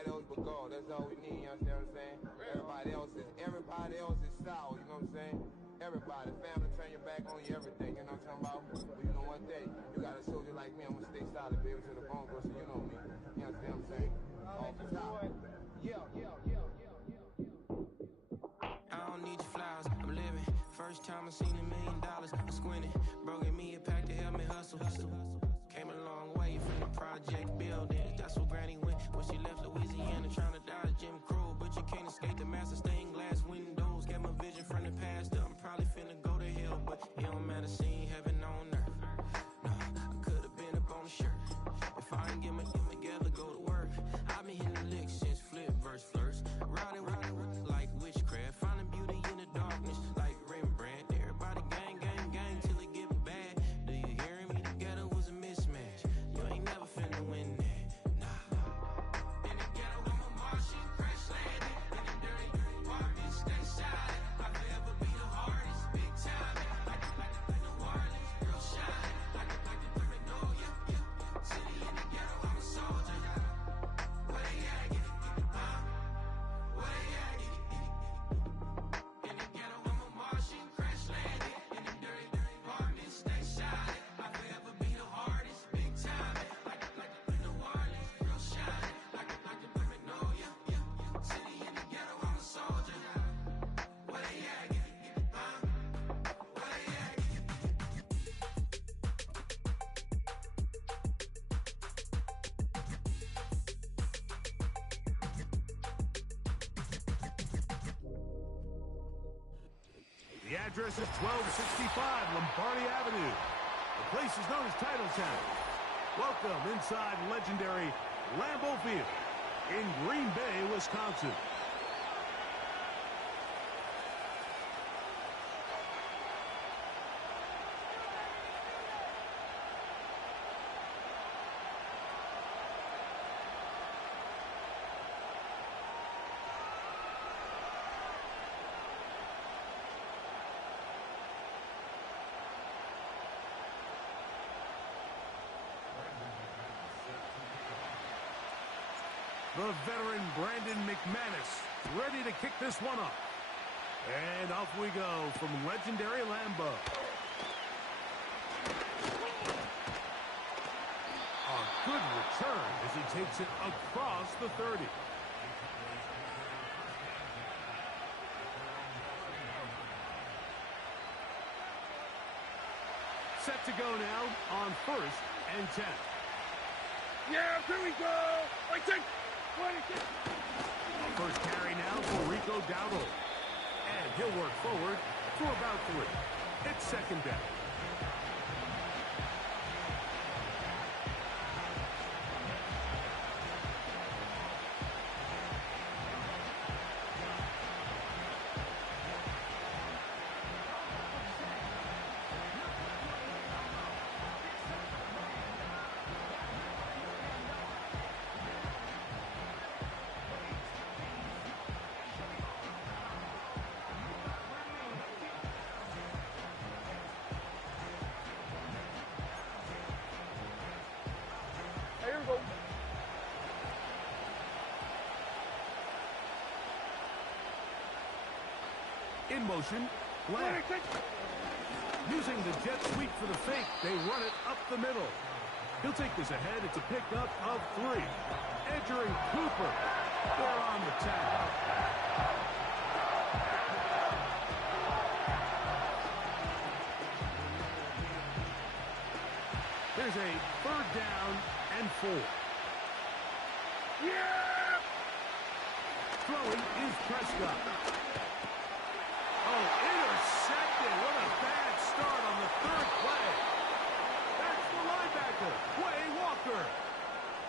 Everybody else but God. That's all we need, you understand what I'm saying? Everybody else is sour, you know what I'm saying? Everybody, family, turn your back on you, everything, you know what I'm talking about? But you know one thing, you got a soldier like me, I'm gonna stay solid, baby, to the bone, bro, so you know me. You understand what I'm saying? Off the top. Yeah. I don't need your flowers, I'm living. First time I seen $1 million, I'm squinting. Bro, give me a pack to help me hustle. Came a long way from the project building. That's where Granny went when she left Louisiana, trying to dodge Jim Crow. But you can't escape the master stained glass windows. Got my vision from the past. I'm probably finna go to hell, but it don't matter, seeing heaven on earth. No, I could've been up on the shirt. If I ain't get my together, go to work. I've been hitting the licks since flip verse flirts. Riding like witchcraft, finding beauty in the darkness like Rembrandt. Everybody gang till it get bad. Do you hear me? Together was a mismatch. You ain't never finna win that. Nah. In the ghetto, I'm a Martian, crash landing. In the dirty apartments, stay shine. I forever be the hardest, big time. Like New Orleans, real shine. Like the Magnolia, city in the ghetto, I'm a soldier. Where they at? Where they at? In the ghetto, I'm a Martian, crash landing. In the dirty apartments, stay shine. I forever be the hardest, big time. Like New Orleans, real shine. Like the Magnolia, city in the ghetto, I'm a soldier. Where they at? Where they at? The address is 1265 Lombardi Avenue. The place is known as Titletown. Welcome inside legendary Lambeau Field in Green Bay, Wisconsin. The veteran Brandon McManus ready to kick this one off. And off we go from legendary Lambeau. A good return as he takes it across the 30. Set to go now on 1st and 10. Yeah, here we go. Like that. First carry now for Rico Dowdle. And he'll work forward for about 3. It's 2nd down. Here we go. In motion, Black. Using the jet sweep for the fake, they run it up the middle. He'll take this ahead. It's a pickup of 3. Edgerrin Cooper. They're on the tackle. There's a 3rd down and 4. Yeah! Throwing is Prescott. Oh, intercepted. What a bad start on the 3rd play. That's the linebacker, Quay Walker.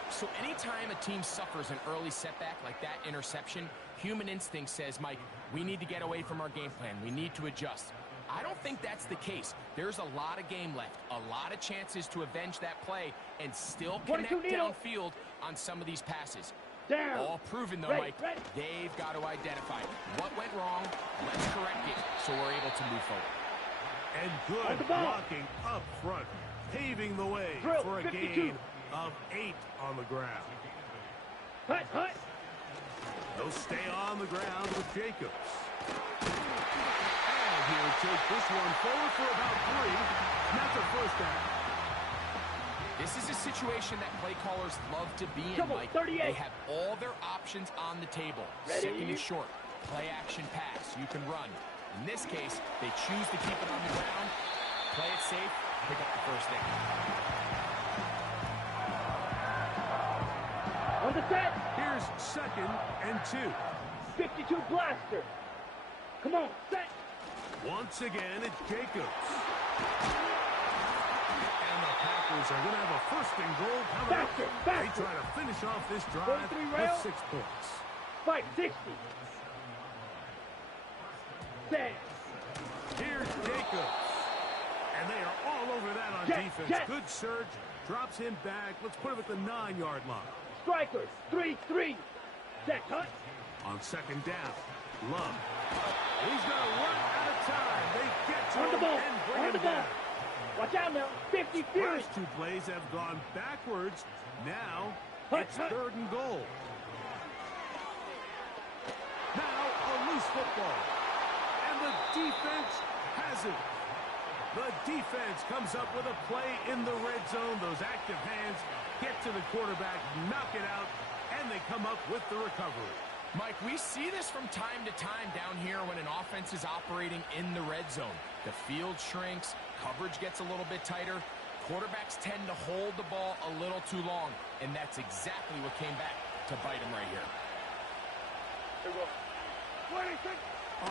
So anytime a team suffers an early setback like that interception, human instinct says, Mike, we need to get away from our game plan. We need to adjust. I don't think that's the case. There's a lot of game left, a lot of chances to avenge that play and still connect downfield on some of these passes. Down. All proven, though, Mike. They've got to identify what went wrong, let's correct it so we're able to move forward. And good blocking up front, paving the way for a gain of 8 on the ground. Hut. They'll stay on the ground with Jacobs. And he'll take this one forward for about 3. And that's a first down. This is a situation that play callers love to be in, Mike. 38. They have all their options on the table. Ready? Second and short, play action pass, you can run. In this case, they choose to keep it on the ground, play it safe, pick up the first down. On the set. Here's 2nd and 2. 52 blaster. Come on, set. Once again, it's Jacobs. And the Packers are going to have a 1st and goal coming up. Faster, They faster. try to finish off this drive 43 with rail. 6 points. 560. Set. Here's Jacobs. And they are all over that on Jet, defense. jet. Good surge. Drops him back. Let's put him at the 9-yard line. Strikers. 3-3. Set. Cut. On 2nd down, Love. He's going to run out of time. They get to On the him ball. and bring On him the ball. down. Watch out now. 50 Fury. Last 2 plays have gone backwards. Now Hut, it's hut. 3rd and goal. Now a loose football. And the defense has it. The defense comes up with a play in the red zone. Those active hands get to the quarterback, knock it out, and they come up with the recovery. Mike, we see this from time to time down here when an offense is operating in the red zone. The field shrinks, coverage gets a little bit tighter, quarterbacks tend to hold the ball a little too long, and that's exactly what came back to bite him right here. Here we go. 26.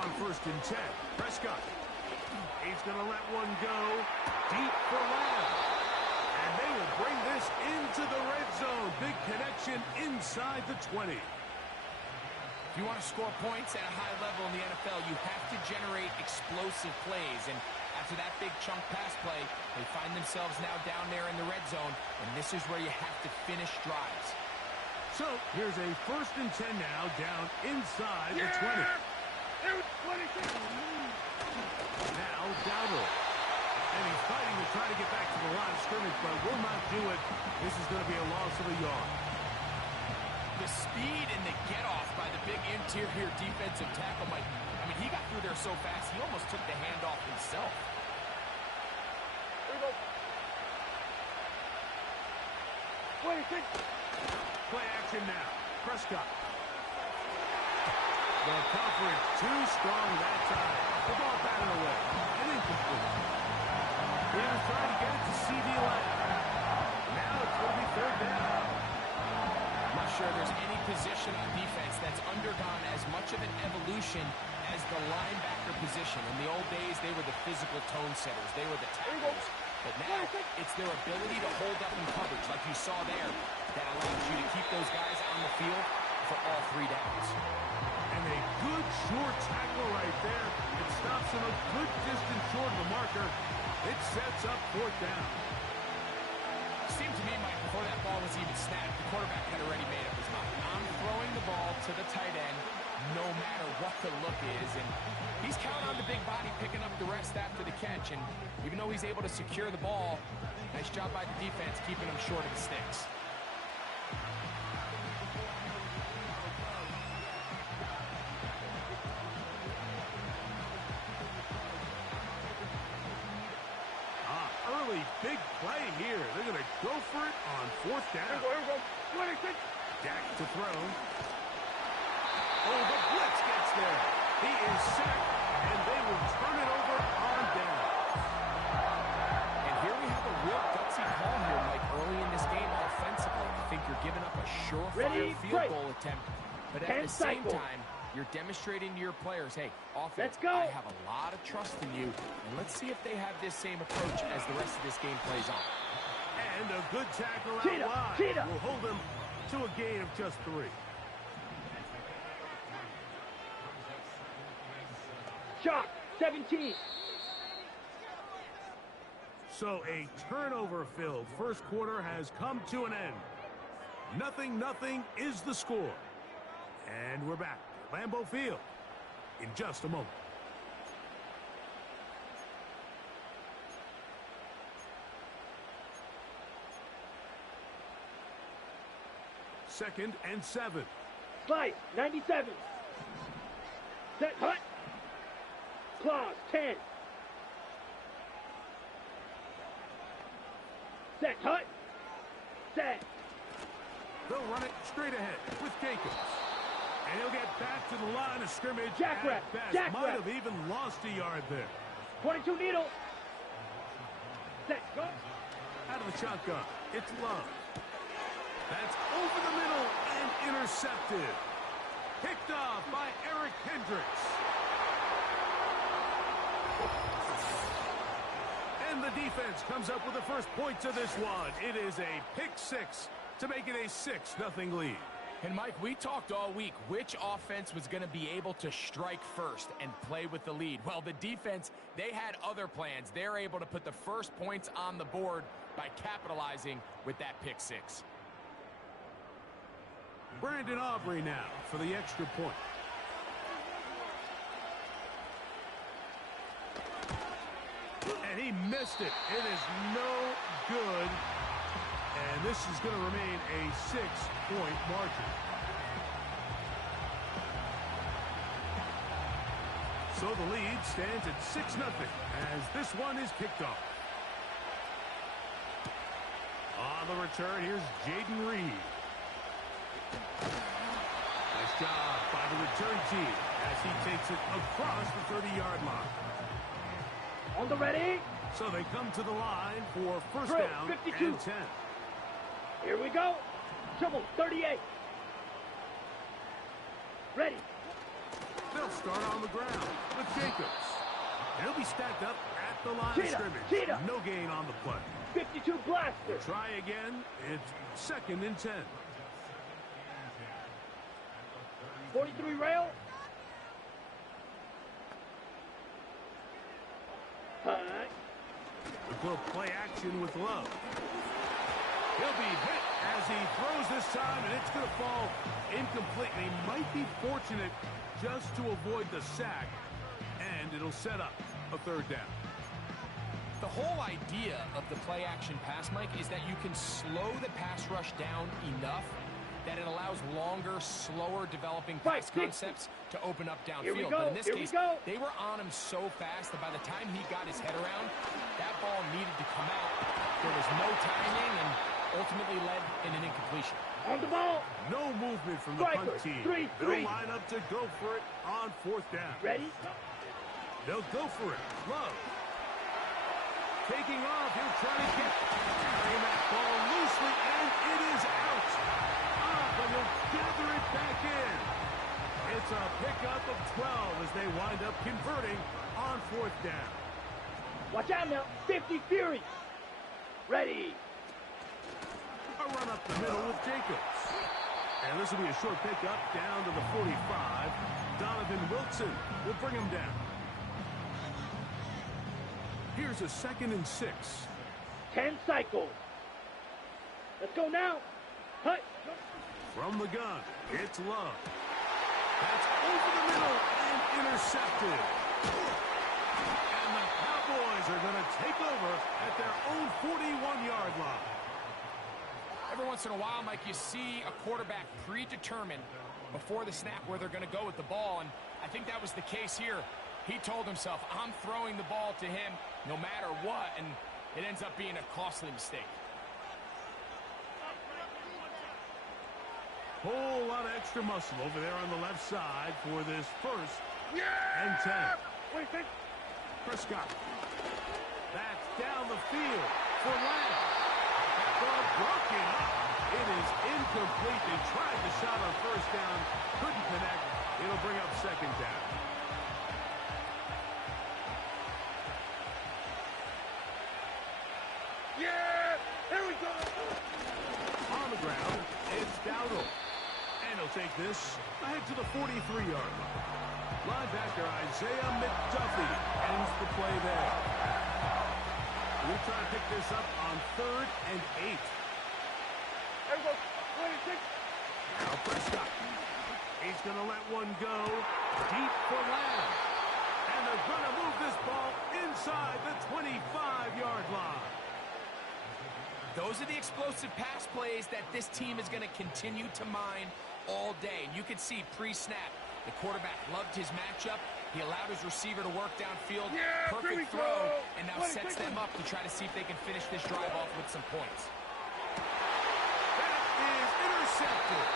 On 1st and 10, Prescott. He's going to let one go deep for Lamb. And they will bring this into the red zone. Big connection inside the 20. If you want to score points at a high level in the NFL, you have to generate explosive plays. And after that big chunk pass play, they find themselves now down there in the red zone, and this is where you have to finish drives. So here's a 1st and 10 now down inside the 20. Here's 26. Now Dowdle. And he's fighting to try to get back to the line of scrimmage, but will not do it. This is going to be a loss of a yard. The speed and the get-off by the big interior defensive tackle, Mike. I mean, he got through there so fast, he almost took the handoff himself. Here we go. 26. Play action now. Prescott. The coverage too strong that time. The ball batted away. And incomplete. He was trying to get it to C.D. Lamb. Now it's going to be 3rd down. I'm not sure there's any position on defense that's undergone as much of an evolution as the linebacker position. In the old days, they were the physical tone setters. They were the tacklers. But now, it's their ability to hold up in coverage, like you saw there, that allows you to keep those guys on the field for all 3 downs. And a good short tackle right there. It stops him a good distance short of the marker. It sets up 4th down. It seemed to me, Mike, before that ball was even snapped, the quarterback had already made up his mind. I'm throwing the ball to the tight end no matter what the look is. And he's counting on the big body picking up the rest after the catch. And even though he's able to secure the ball, nice job by the defense keeping him short of the sticks. Early big play here. They're going to go for it on 4th down. Here we go. 26. Dak to throw. Oh, the blitz gets there. He is sacked, and they will turn it over on down. And here we have a real gutsy call here, Mike, early in this game offensively. I think you're giving up a surefire field goal attempt. But at the same time, you're demonstrating to your players, hey, offense, let's go. I have a lot of trust in you. And let's see if they have this same approach as the rest of this game plays on. And a good tackle out Cheetah, wide Cheetah. will hold them to a gain of just 3. Shot. 17. So a turnover-filled first quarter has come to an end. 0-0 is the score. And we're back at Lambeau Field in just a moment. Second and 7. Slice, 97. Set, hut. Claws, 10. Set, hut. Set. They'll run it straight ahead with Jacobs. And he'll get back to the line of scrimmage. Jackrabbit, at best. jackrabbit. Might have even lost a yard there. 22 needle. Set, go. Out of the shotgun, it's Love. That's over the middle and intercepted. Picked off by Eric Hendricks. And the defense comes up with the first points of this one. It is a pick six to make it a 6-0 lead. And Mike, we talked all week which offense was going to be able to strike first and play with the lead. Well, the defense, they had other plans. They're able to put the first points on the board by capitalizing with that pick six. Brandon Aubrey now for the extra point. And he missed it. It is no good. And this is going to remain a 6-point margin. So the lead stands at 6-0 as this one is kicked off. On the return, here's Jaden Reed. Nice job by the return team as he takes it across the 30-yard line. On the ready. So they come to the line for first Drill, down 52. and 10. Here we go. Triple, 38. Ready. They'll start on the ground with Jacobs. And he'll be stacked up at the line of Cheetah, scrimmage. Cheetah. No gain on the play. 52 blaster. Try again. It's 2nd and 10. 43 rail. Hut. A little play action with Love. He'll be hit as he throws this time, and it's going to fall incomplete. And he might be fortunate just to avoid the sack, and it'll set up a 3rd down. The whole idea of the play-action pass, Mike, is that you can slow the pass rush down enough that it allows longer, slower developing pass concepts to open up downfield. But in this case, they were on him so fast that by the time he got his head around, that ball needed to come out. There was no timing and ultimately led in an incompletion. On the ball. No movement from the punt team. They'll line up to go for it on 4th down. Ready? They'll go for it. Love. Taking off, he'll try to carrying that ball loosely, and it is out. But he'll gather it back in. It's a pickup of 12 as they wind up converting on 4th down. Watch out now. 50 Fury. Ready. A run up the middle with Jacobs. And this will be a short pickup down to the 45. Donovan Wilson will bring him down. Here's a 2nd and 6. 10 cycles. Let's go now. Hut. From the gun, it's Love. That's over the middle and intercepted. And the Cowboys are going to take over at their own 41-yard line. Every once in a while, Mike, you see a quarterback predetermined before the snap where they're going to go with the ball, and I think that was the case here. He told himself, I'm throwing the ball to him no matter what, and it ends up being a costly mistake. Whole lot of extra muscle over there on the left side for this 1st and 10. Prescott. That's down the field for Lamb. That ball broken up. It is incomplete. They tried the shot on 1st down. Couldn't connect. It'll bring up 2nd down. Yeah! Here we go! On the ground, it's Dowdle. And he'll take this ahead to the 43-yard line. Linebacker Isaiah McDuffie ends the play there. We'll try to pick this up on 3rd and 8. There we go. 26. Now Prescott. He's going to let one go deep for Lamb. And they're going to move this ball inside the 25-yard line. Those are the explosive pass plays that this team is going to continue to mine all day. And you can see pre-snap, the quarterback loved his matchup. He allowed his receiver to work downfield. Yeah, perfect throw, and now sets them up to try to see if they can finish this drive off with some points. That is intercepted.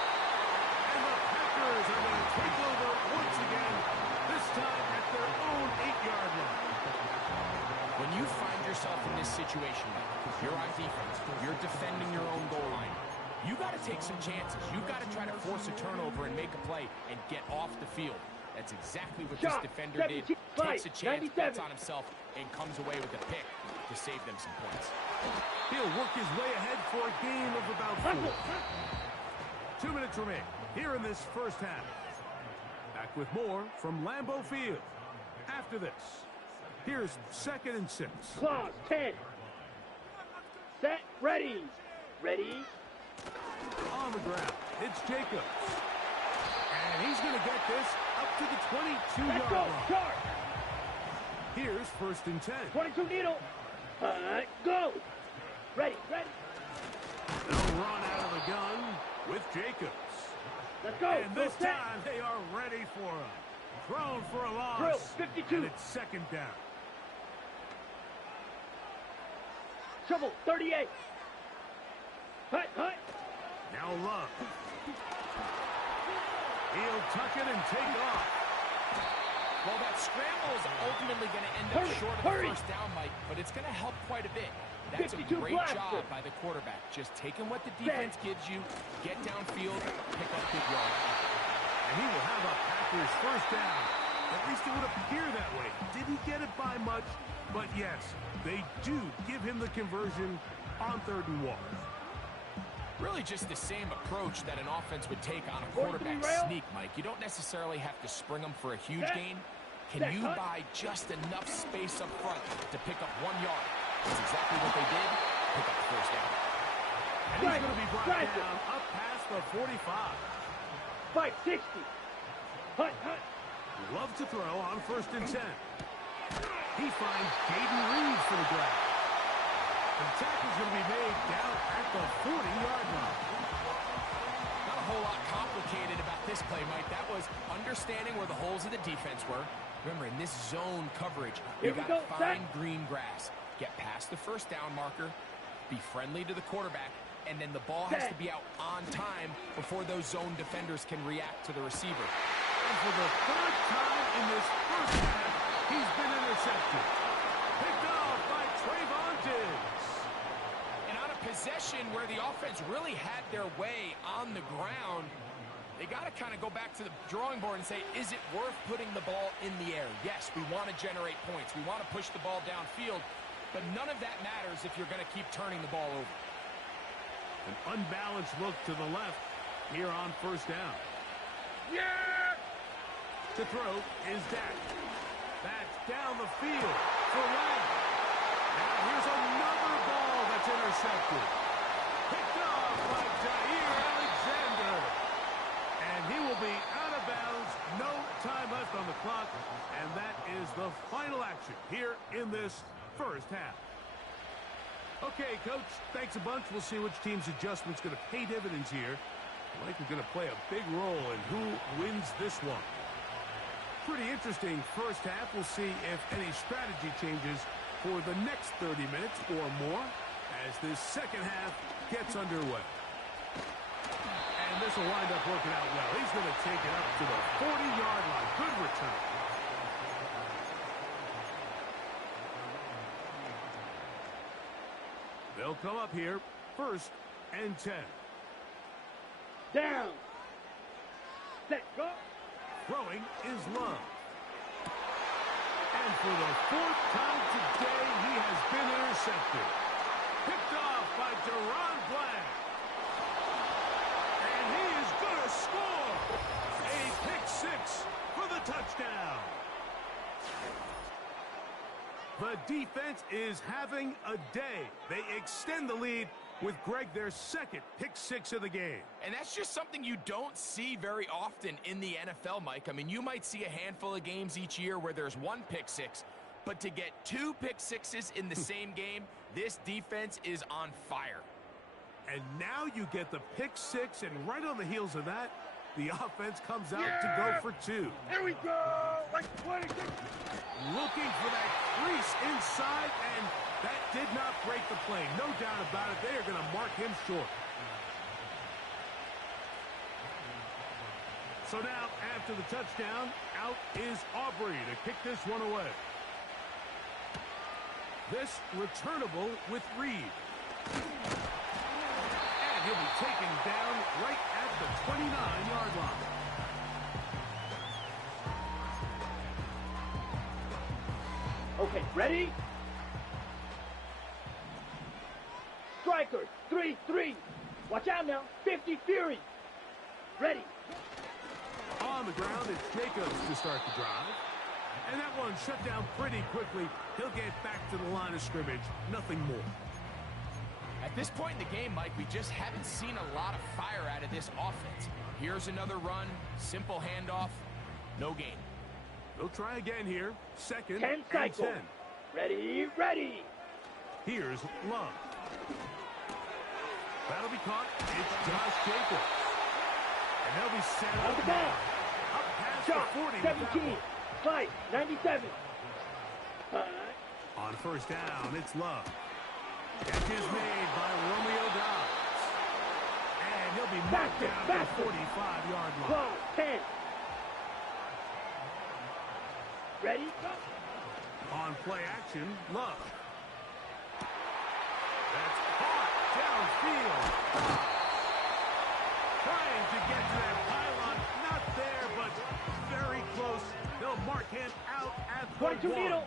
And the Packers are going to take over once again, this time at their own 8-yard line. When you find yourself in this situation, you're on defense, you're defending your own goal line, you got to take some chances. You've got to try to force a turnover and make a play and get off the field. That's exactly what this defender did. Takes a chance, bets on himself, and comes away with a pick to save them some points. He'll work his way ahead for a gain of about 4. 2 minutes remain here in this first half. Back with more from Lambeau Field. After this, here's 2nd and 6. Clause 10. Set, ready. Ready. On the ground, it's Jacobs. And he's going to get this up to the 22-yard Let's go. line. Charge. Here's 1st and 10. 22 needle. Go. Ready. Ready. They'll run out of the gun with Jacobs. Let's go. And this Go, set. time they are ready for him. Thrown for a loss. Drill, 52. And it's 2nd down. Shovel, 38. Hut, hut. Now Love. He'll tuck it and take off. Well, that scramble is ultimately going to end up Hurry, short of hurry. the first down, Mike, but it's going to help quite a bit. That's a 52 great blaster. job by the quarterback. Just taking what the defense gives you, get downfield, pick up good yards. And he will have a Packers first down. At least it would appear that way. Didn't get it by much, but yes, they do give him the conversion on 3rd and 1. Really just the same approach that an offense would take on a quarterback sneak, Mike. You don't necessarily have to spring them for a huge gain. Can you buy just enough space up front to pick up 1 yard? That's exactly what they did. Pick up the first down. And he's going to be brought down up past the 45. 560. Hut, hut. Love to throw on 1st and 10. He finds Jaden Reed for the grab. The tackle's going to be made down at the 40-yard line. Not a whole lot complicated about this play, Mike. That was understanding where the holes of the defense were. Remember, in this zone coverage, you got to find green grass. Get past the first down marker, be friendly to the quarterback, and then the ball has to be out on time before those zone defenders can react to the receiver. And for the 3rd time in this first half, he's been intercepted. Picked off by Trayvon Diggs. And on a possession where the offense really had their way on the ground, they got to kind of go back to the drawing board and say, is it worth putting the ball in the air? Yes, we want to generate points. We want to push the ball downfield, but none of that matters if you're going to keep turning the ball over. An unbalanced look to the left here on 1st down. Yeah! To throw is Dak. That's down the field for Lamb. Now here's another ball that's intercepted. Picked off by Jair Alexander. And he will be out of bounds. No time left on the clock. And that is the final action here in this first half. Okay, Coach, thanks a bunch. We'll see which team's adjustment's going to pay dividends here. Likely going to play a big role in who wins this one. Pretty interesting first half. We'll see if any strategy changes for the next 30 minutes or more as this second half gets underway. And this will wind up working out well. He's going to take it up to the 40-yard line. Good return. They'll come up here, 1st and 10. Down. Set, go. Throwing is Love. And for the 4th time today, he has been intercepted. Picked off by Deron Bland. And he is going to score. A pick-6 for the touchdown. The defense is having a day. They extend the lead with Greg, their 2nd pick-6 of the game. And that's just something you don't see very often in the NFL, Mike. I mean, you might see a handful of games each year where there's 1 pick-6, but to get 2 pick-6s in the same game, this defense is on fire. And now you get the pick-6, and right on the heels of that, The offense comes out to go for two. Here we go. Like 26. Looking for that crease inside, and that did not break the play. No doubt about it. They are going to mark him short. So now, after the touchdown, out is Aubrey to kick this one away. This returnable with Reed. And he'll be taken down right at the 29-yard line. Okay, ready? Strikers, 3-3. Watch out now, 50 Fury. Ready. On the ground, it's Jacobs to start the drive. And that one shut down pretty quickly. He'll get back to the line of scrimmage. Nothing more. At this point in the game, Mike, we just haven't seen a lot of fire out of this offense. Here's another run, simple handoff, no gain. They'll try again here. Second 10 and cycle. 10. Ready, ready. Here's Love. That'll be caught. It's Josh Jacobs. And they'll be set On up the now. ball. Up past Shot, the 40 with that 17. one. Flight, 97. On first down, it's Love. Catch is made by Romeo Dobbs. And he'll be marked down at the 45-yard line. Ball, 10. Ready? On play action, Love. That's caught downfield. Trying to get to that pylon. Not there, but very close. They'll mark him out at the 22 1. middle.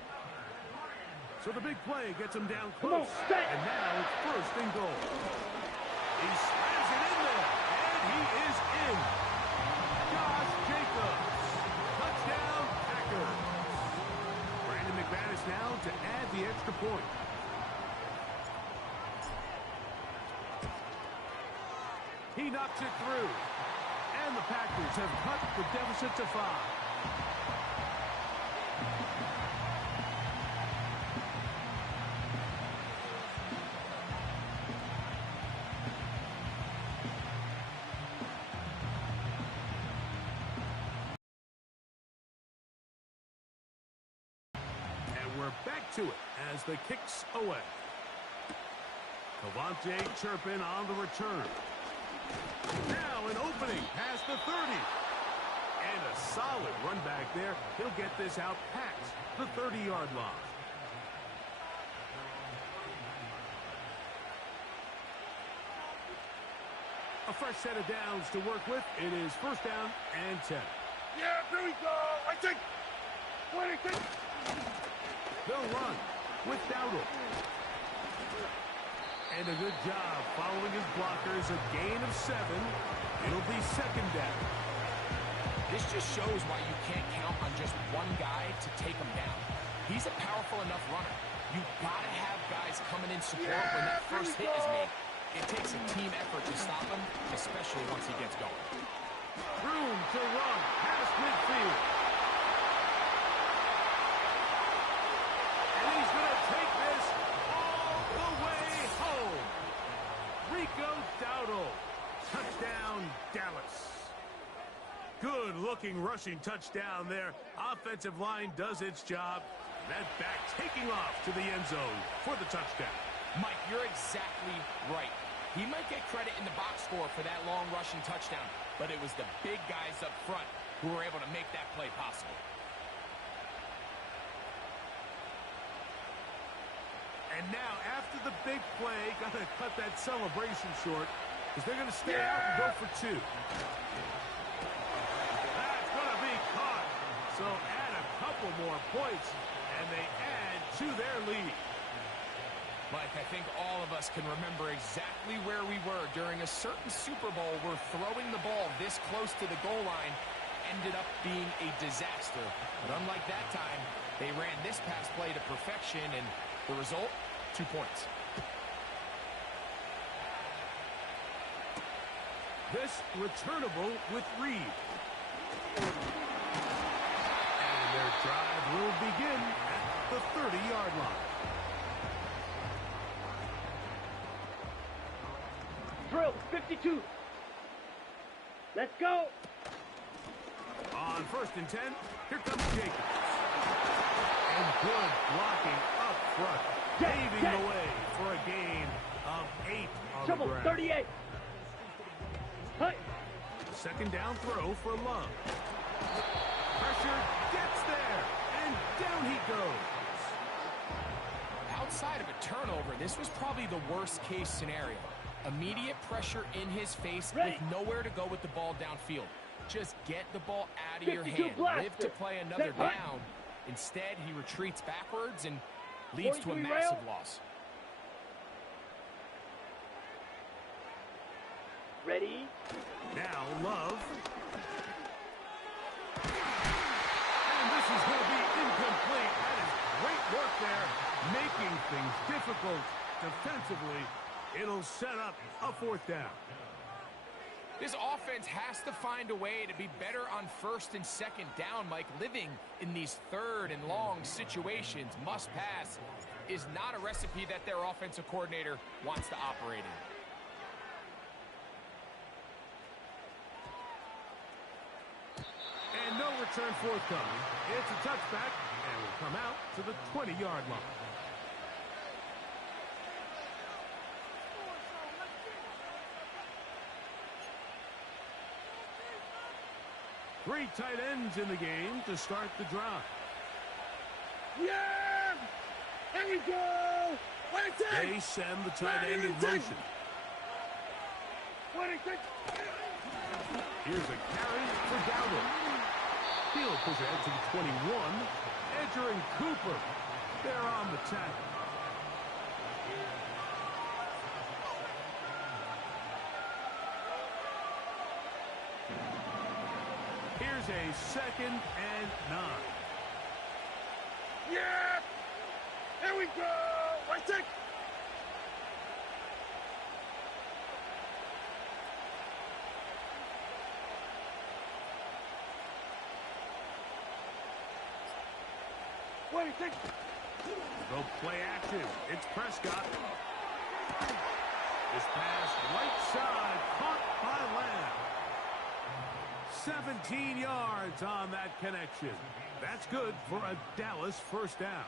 So the big play gets him down Come close. on, set. And now it's first and goal. He slams it in there, and he is in. Josh Jacobs. Touchdown, Packers. Brandon McManus now to add the extra point. He knocks it through. And the Packers have cut the deficit to 5. We're back to it as the kick's away. Cavante Turpin on the return. Now an opening past the 30. And a solid run back there. He'll get this out past the 30-yard line. A fresh set of downs to work with. It is first down and 10. Yeah, here we go. I think 26. They'll run with Dowdle. And a good job following his blockers. A gain of 7. It'll be second down. This just shows why you can't count on just one guy to take him down. He's a powerful enough runner. You've got to have guys coming in support when that first hit is made. It takes a team effort to stop him, especially once he gets going. Room to run past midfield. And he's going to take this all the way home. Rico Dowdle. Touchdown, Dallas. Good-looking rushing touchdown there. Offensive line does its job. That back taking off to the end zone for the touchdown. Mike, you're exactly right. He might get credit in the box score for that long rushing touchdown, but it was the big guys up front who were able to make that play possible. And now, after the big play, got to cut that celebration short because they're going to stay out and go for 2. That's going to be caught. So add a couple more points, and they add to their lead. Mike, I think all of us can remember exactly where we were during a certain Super Bowl where throwing the ball this close to the goal line ended up being a disaster. But unlike that time, they ran this pass play to perfection, and the result, 2 points. This returnable with Reed. And their drive will begin at the 30-yard line. Drill, 52. Let's go. 1st and 10. Here comes Jacobs. And good blocking up front. Paving the way for a gain of 8 on the ground. 38. Hey. 2nd down throw for Love. Pressure gets there, and down he goes. Outside of a turnover, this was probably the worst-case scenario. Immediate pressure in his face with nowhere to go with the ball downfield. Just get the ball out of your hand. Live to play another down. Instead, he retreats backwards and leads to a massive loss. Ready? Now Love. And this is going to be incomplete. That is great work there, making things difficult defensively. It'll set up a 4th down. This offense has to find a way to be better on 1st and 2nd down, Mike. Living in these 3rd and long situations, must pass, is not a recipe that their offensive coordinator wants to operate in. And no return forthcoming. It's a touchback, and will come out to the 20-yard line. Three tight ends in the game to start the drive. Yeah! There we go! They send the tight end in motion. Here's a carry for Dowdle. He'll push ahead to the 21. Edger and Cooper, they're on the tackle. Here's a 2nd and 9. Yeah! Here we go! Go play action. It's Prescott. This pass right side, caught by Lamb. 17 yards on that connection. That's good for a Dallas 1st down.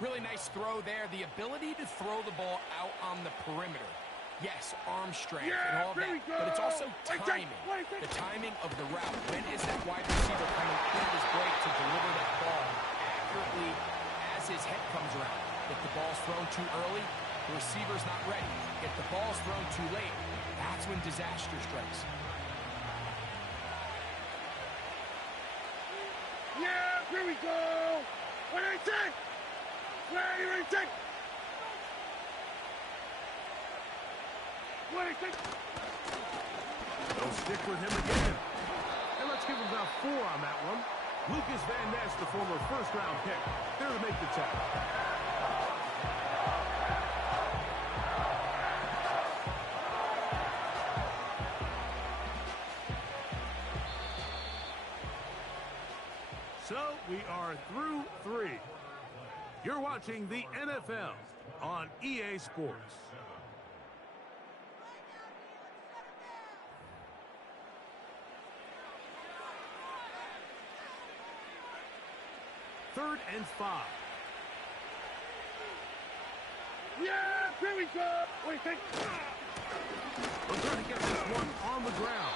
Really nice throw there. The ability to throw the ball out on the perimeter. Yes, arm strength and all that, but it's also timing. The timing of the route. When is that wide receiver coming in his break to deliver that ball accurately as his head comes around? If the ball's thrown too early, the receiver's not ready. If the ball's thrown too late, that's when disaster strikes. Yeah, here we go! What do I say? Where do I say? They'll stick with him again. And let's give him about 4 on that one. Lucas Van Ness, the former 1st-round pick, there to make the tackle. So we are through 3. You're watching the NFL on EA Sports. Third and 5. Yeah, here we go. What do you think? We're trying to get this one on the ground.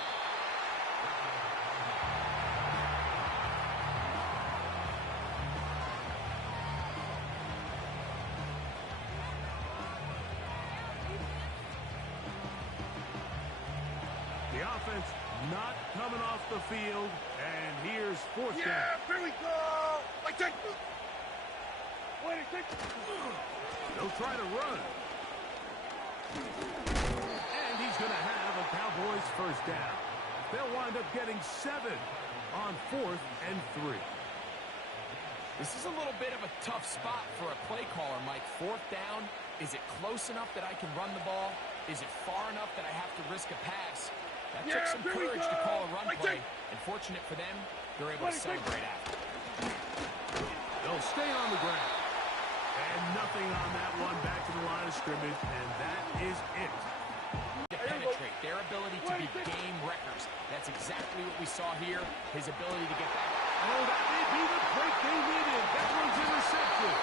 The offense not coming off the field, and here's 4th down. Yeah, here we go. What do you think? They'll try to run. And he's going to have a Cowboys 1st down. They'll wind up getting 7 on 4th and 3. This is a little bit of a tough spot for a play caller, Mike. 4th down, is it close enough that I can run the ball? Is it far enough that I have to risk a pass? That took some courage to call a run play. And fortunate for them, they're able to celebrate after. They'll stay on the ground. And nothing on that one, back to the line of scrimmage, and that is it. To penetrate. Their ability to be game wreckers. That's exactly what we saw here, his ability to get back. Oh, that may be the break they needed. That one's intercepted.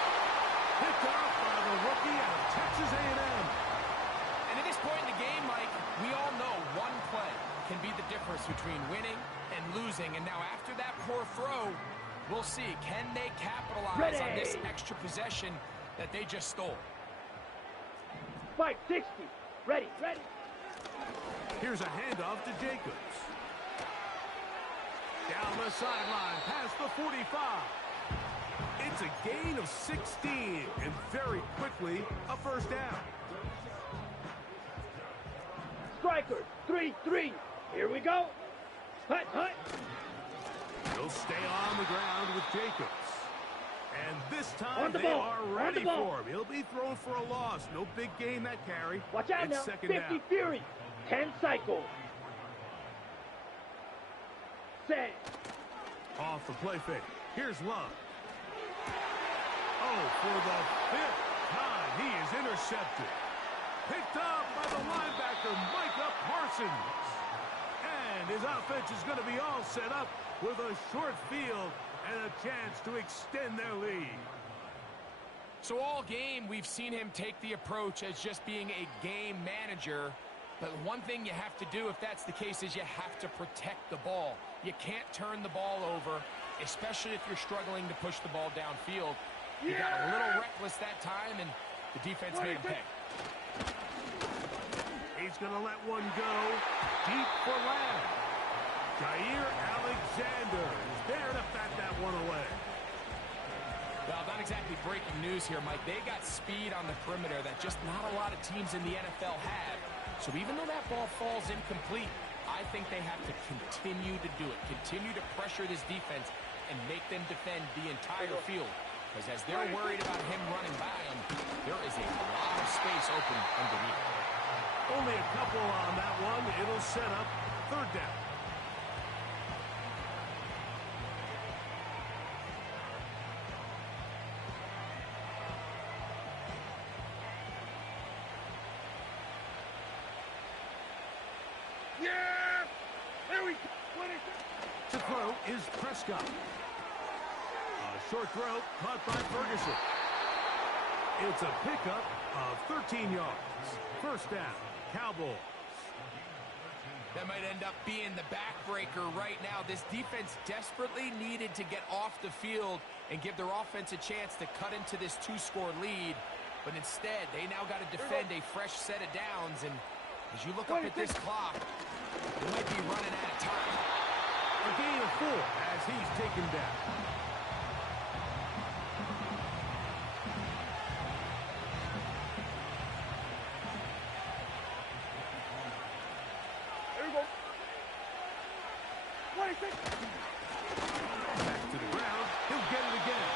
Picked off by the rookie out of Texas A&M. And at this point in the game, Mike, we all know one play can be the difference between winning and losing. And now after that poor throw, we'll see, can they capitalize on this extra possession that they just stole? 560. Ready. Here's a handoff to Jacobs. Down the sideline, past the 45. It's a gain of 16, and very quickly, a first down. Strikers, 3-3. Here we go. Hut. He'll stay on the ground with Jacobs. And this On time the they ball. are On ready the ball. for him. He'll be thrown for a loss. No big gain that carry. Watch out It's now. second 50 down. Fury. 10 cycles. Set. Off the play fake. Here's Love. Oh, for the 5th time, he is intercepted. Picked up by the linebacker, Micah Parsons. And his offense is going to be all set up with a short field and a chance to extend their lead. So all game, we've seen him take the approach as just being a game manager. But one thing you have to do, if that's the case, is you have to protect the ball. You can't turn the ball over, especially if you're struggling to push the ball downfield. He got a little reckless that time, and the defense made him pay. He's going to let one go deep for Lamb. Jair Alexander is there to bat that one away. Well, not exactly breaking news here, Mike. They got speed on the perimeter that just not a lot of teams in the NFL have. So even though that ball falls incomplete, I think they have to continue to do it. Continue to pressure this defense and make them defend the entire field. Because as they're worried about him running by them, there is a lot of space open underneath. Only a couple on that one. It'll set up third down. Yeah! There we go. To throw is Prescott. A short throw caught by Ferguson. It's a pickup of 13 yards. First down, Cowboys. That might end up being the backbreaker right now. This defense desperately needed to get off the field and give their offense a chance to cut into this 2-score lead. But instead, they now got to defend a fresh set of downs. And as you look up at this clock, they might be running out of time. A gain of 4 as he's taken down. Back to the ground. He'll get it again.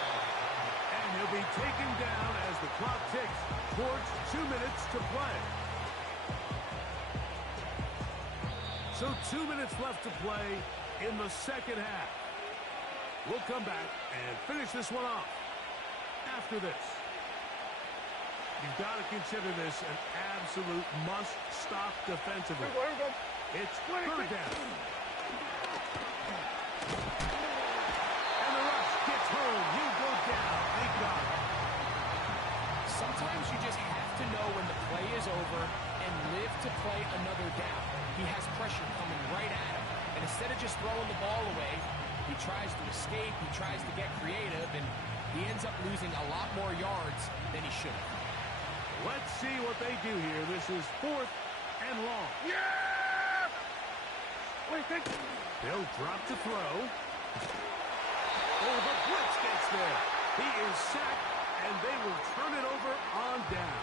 And he'll be taken down as the clock ticks towards 2 minutes to play. So 2 minutes left to play in the second half. We'll come back and finish this one off after this. You've got to consider this an absolute must-stop defensively. It's third down. And the rush gets home. He'll go down. Thank God. Sometimes you just have to know when the play is over and live to play another down. He has pressure coming right at him. And instead of just throwing the ball away, he tries to escape, he tries to get creative, and he ends up losing a lot more yards than he should have. Let's see what they do here. This is 4th and long. Yeah! They'll drop to throw. Oh, the blitz gets there. He is sacked, and they will turn it over on down.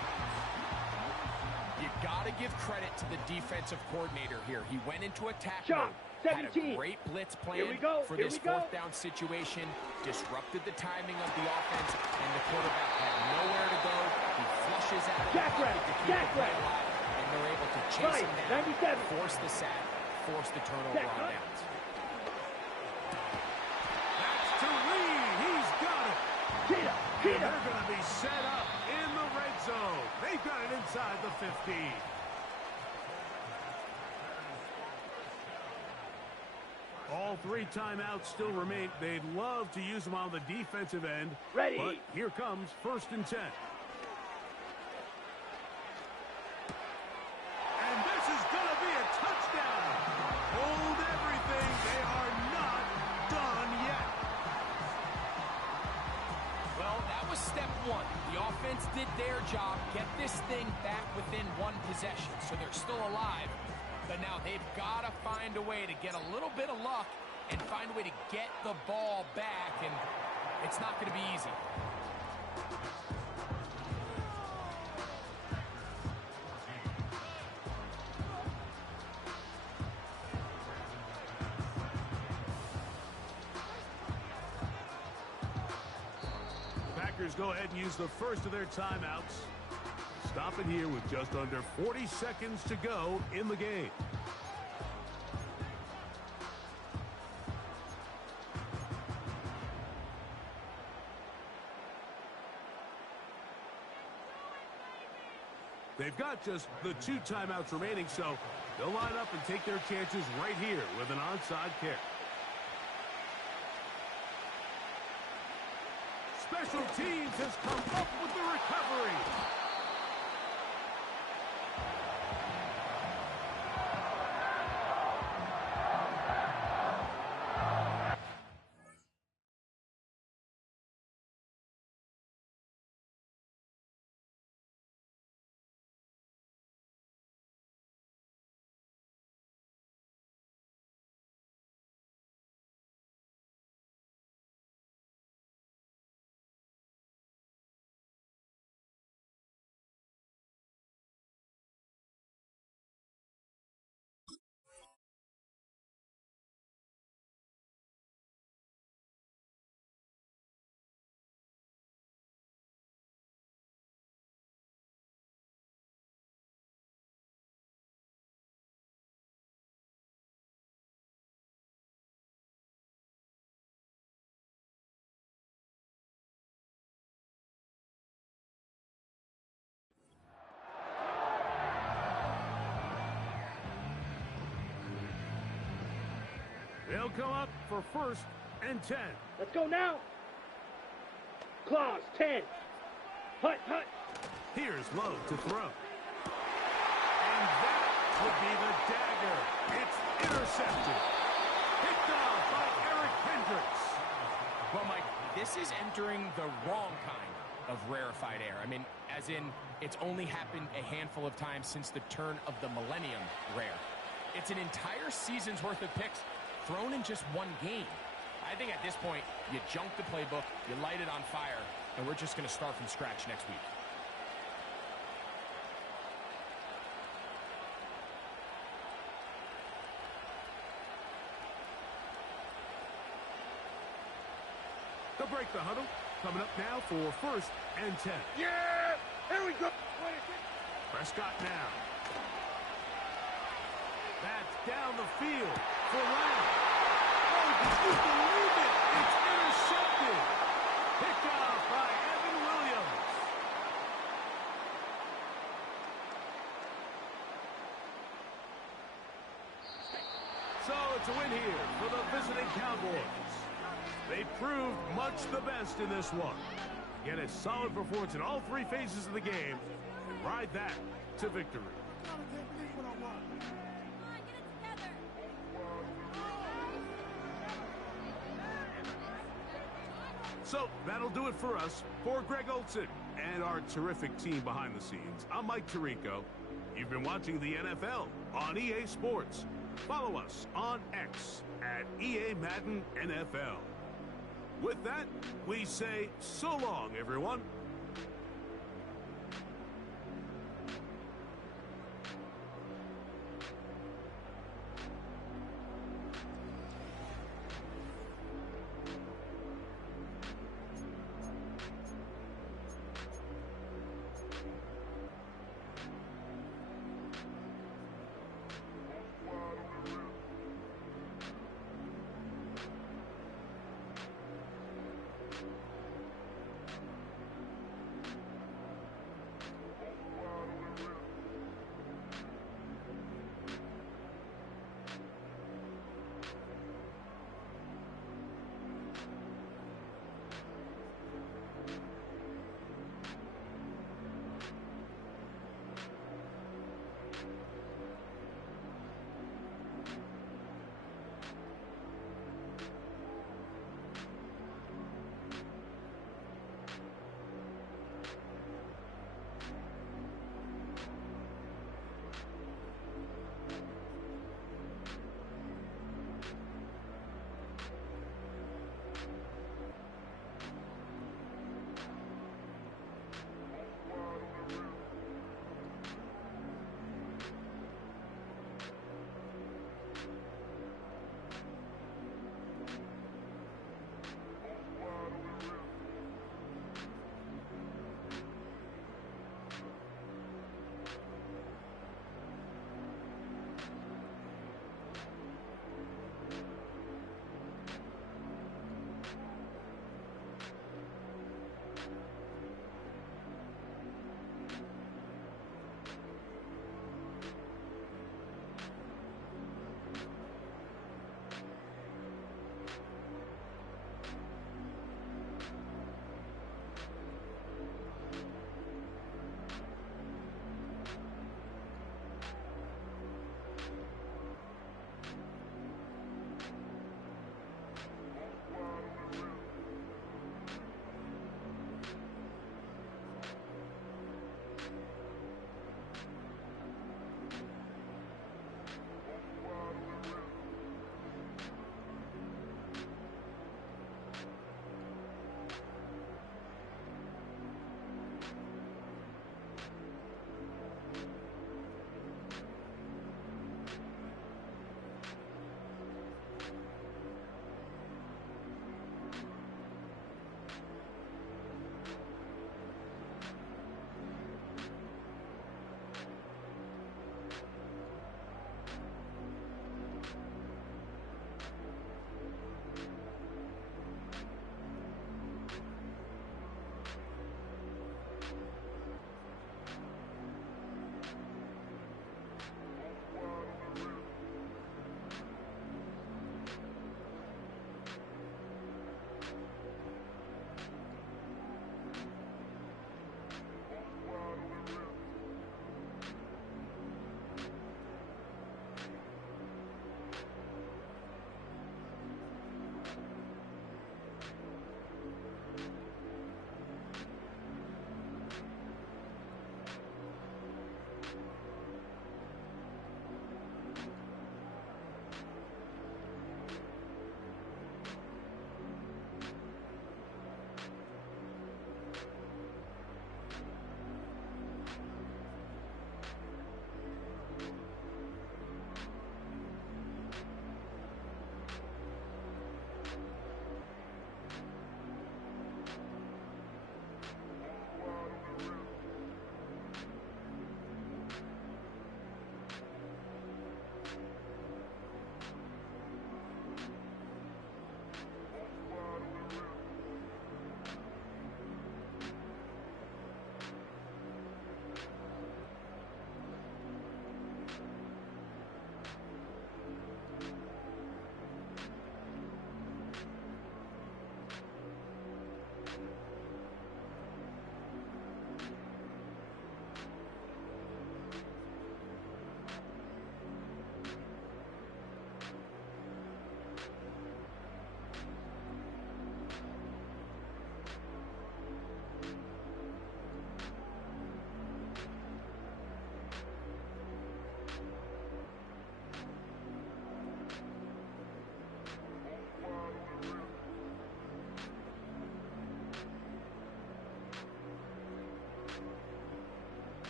You got to give credit to the defensive coordinator here. He went into attack Shot, mode, had a 17. great blitz plan Here we go, for here this we go. fourth down situation, disrupted the timing of the offense, and the quarterback had nowhere to go. He flushes out of the Jack pocket Rack, to keep Jack the play Rack. alive, and they're able to chase Right, him down, 97. force the sack, force the turnover Jack, on right. downs. That's to Reed. He's got it. Get up, And get up. they're going to be set up in the red zone. They've got it inside the 15. All 3 timeouts still remain. They'd love to use them on the defensive end. Ready. But here comes 1st and 10. And this is going to be a touchdown. Hold everything. They are not done yet. Well, that was step 1. The offense did their job, get this thing back within 1 possession, so they're still alive. But now they've got to find a way to get a little bit of luck and find a way to get the ball back, and it's not going to be easy. The Packers go ahead and use the first of their timeouts. Stop it here with just under 40 seconds to go in the game. They've got just the 2 timeouts remaining, so they'll line up and take their chances right here with an onside kick. Special Teams has come up with the recovery. They'll come up for 1st and 10. Let's go now. Claus, 10. Hut, hut. Here's Lowe to throw. And that would be the dagger. It's intercepted. Picked off by Eric Kendricks. Well, Mike, this is entering the wrong kind of rarefied air. I mean, as in, it's only happened a handful of times since the turn of the millennium rare. It's an entire season's worth of picks thrown in just 1 game. I think at this point, you junk the playbook, you light it on fire, and we're just going to start from scratch next week. They'll break the huddle. Coming up now for 1st and 10. Yeah! Here we go! Prescott now. That's down the field for Lamb. Oh, did you believe it? It's intercepted. Picked off by Evan Williams. So it's a win here for the visiting Cowboys. They proved much the best in this one. Get a solid performance in all 3 phases of the game and ride that to victory. So that'll do it for us. For Greg Olson and our terrific team behind the scenes, I'm Mike Tirico. You've been watching the NFL on EA Sports. Follow us on X at EA Madden NFL. With that, we say so long, everyone.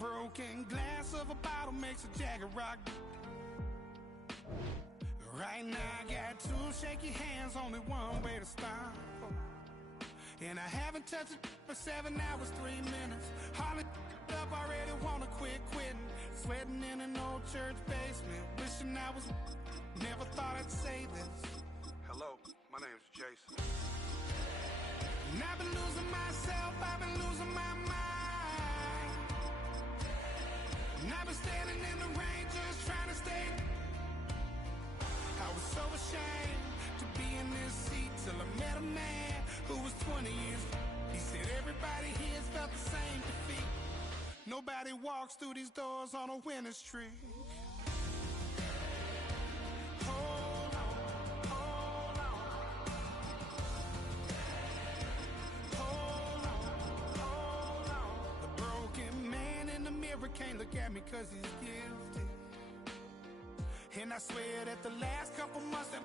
Broken glass of a bottle makes a jagged rock. Right now I got two shaky hands, only one way to stop. And I haven't touched it for 7 hours, 3 minutes. Hardly up, already wanna quitting. Sweating in an old church basement, wishing I was. Never thought I'd say this. Hello, my name's Jason. And I've been losing myself, I've been losing my mind. And I've been standing in the rain just trying to stay. I was so ashamed to be in this seat till I met a man who was 20 years. He said everybody here's felt the same defeat. Nobody walks through these doors on a winning streak. Hold on, hold on. Hold on, hold on. The broken man in the mirror can't look at me 'cause he's gifted. And I swear that the last couple months that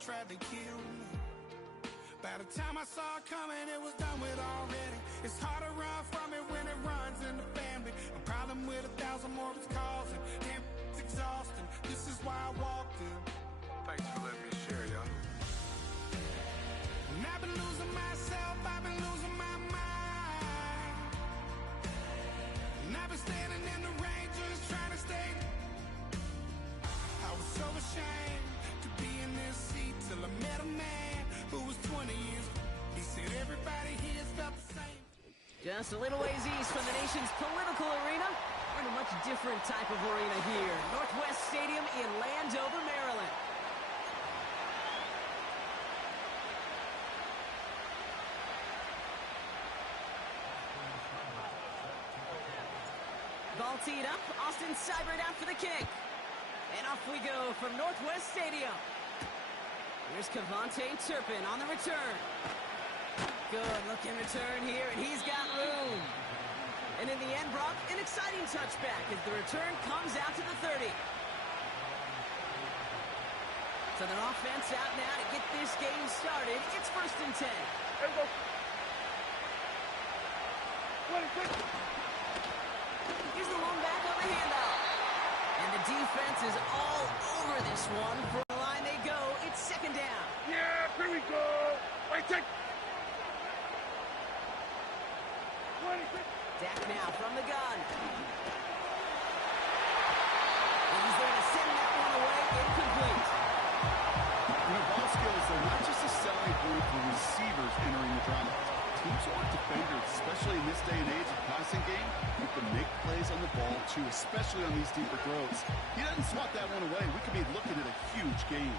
tried to kill me. By the time I saw it coming, it was done with already. It's hard to run from it when it runs in the family. A problem with 1,000 more it's causing. Damn, it's exhausting. This is why I walked in. Thanks for letting me share, y'all. And I've been losing myself, I've been losing my mind. And I've been standing in the rain just trying to stay. I was so ashamed to be in this seat till I met a man who was 20 years. He said everybody here felt the same. Just a little ways east from the nation's political arena. We're in a much different type of arena here. Northwest Stadium in Landover, Maryland. Ball teed up. Austin Seibert out for the kick. And off we go from Northwest Stadium. Here's Kevontae Turpin on the return. Good looking return here, and he's got room. And in the end, Brock, an exciting touchback as the return comes out to the 30. So the offense out now to get this game started. It's 1st and 10. There we go. 26. Here's the long back on the handoff. And the defense is all over this one. From the line they go. It's 2nd down. Yeah, here we go. Wait, take. 26. Dak now from the gun. And he's there to send that one away. Incomplete. You know, ball skills are not just a selling point for receivers entering the drama. Teams want defenders, especially in this day and age of passing game, who can make plays on the ball, too, especially on these deeper throws. He doesn't swat that one away. We could be looking at a huge game.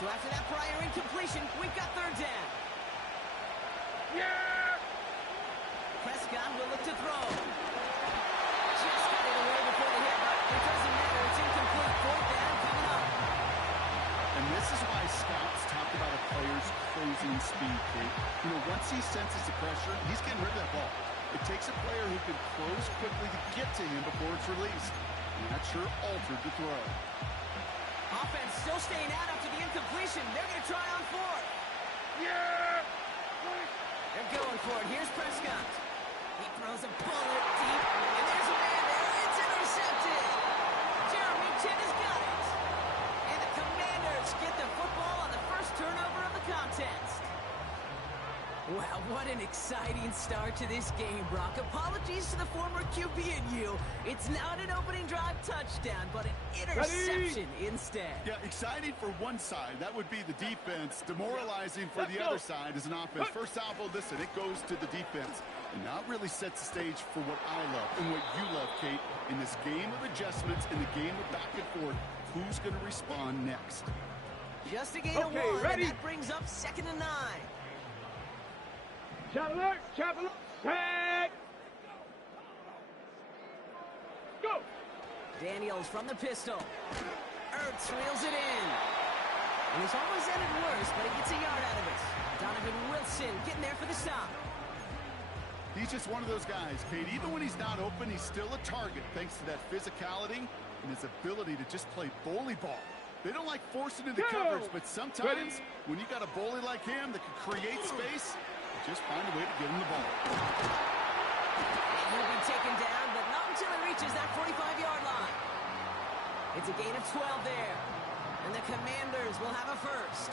So after that prior incompletion, we've got 3rd down. Yeah! Prescott will look to throw. Just got it away before the hit, but it doesn't matter. It's incomplete. 4th down coming up. And this is why scouts talk about a player's closing speed, Kate. You know, once he senses the pressure, he's getting rid of that ball. It takes a player who can close quickly to get to him before it's released. And that sure altered the throw. Offense still staying out after the incompletion. They're going to try on 4th. Yeah! They're going for it. Here's Prescott. He throws a bullet deep, and there's a man there. It's intercepted. Jeremy Chinn has got it. And the Commanders get the football on the first turnover of the contest. Wow, what an exciting start to this game, Brock. Apologies to the former QB and you. It's not an opening drive touchdown, but an interception instead. Yeah, exciting for one side. That would be the defense. Demoralizing for the other side as an offense. First salvo, listen, it goes to the defense. And now it really sets the stage for what I love and what you love, Kate. In this game of adjustments, in the game of back and forth, who's going to respond next? Just a gain of 1, ready. And that brings up 2nd and 9. Chop alert! Chop alert! Tag! Go! Daniels from the pistol. Ertz reels it in. And this almost ended worse, but he gets a yard out of it. Donovan Wilson getting there for the stop. He's just one of those guys, Kate. Even when he's not open, he's still a target thanks to that physicality and his ability to just play bully ball. They don't like forcing into coverage, but sometimes when you got a bully like him that can create space, just find a way to get him the ball. And he'll be taken down, but not until he reaches that 45-yard line. It's a gain of 12 there, and the Commanders will have a first.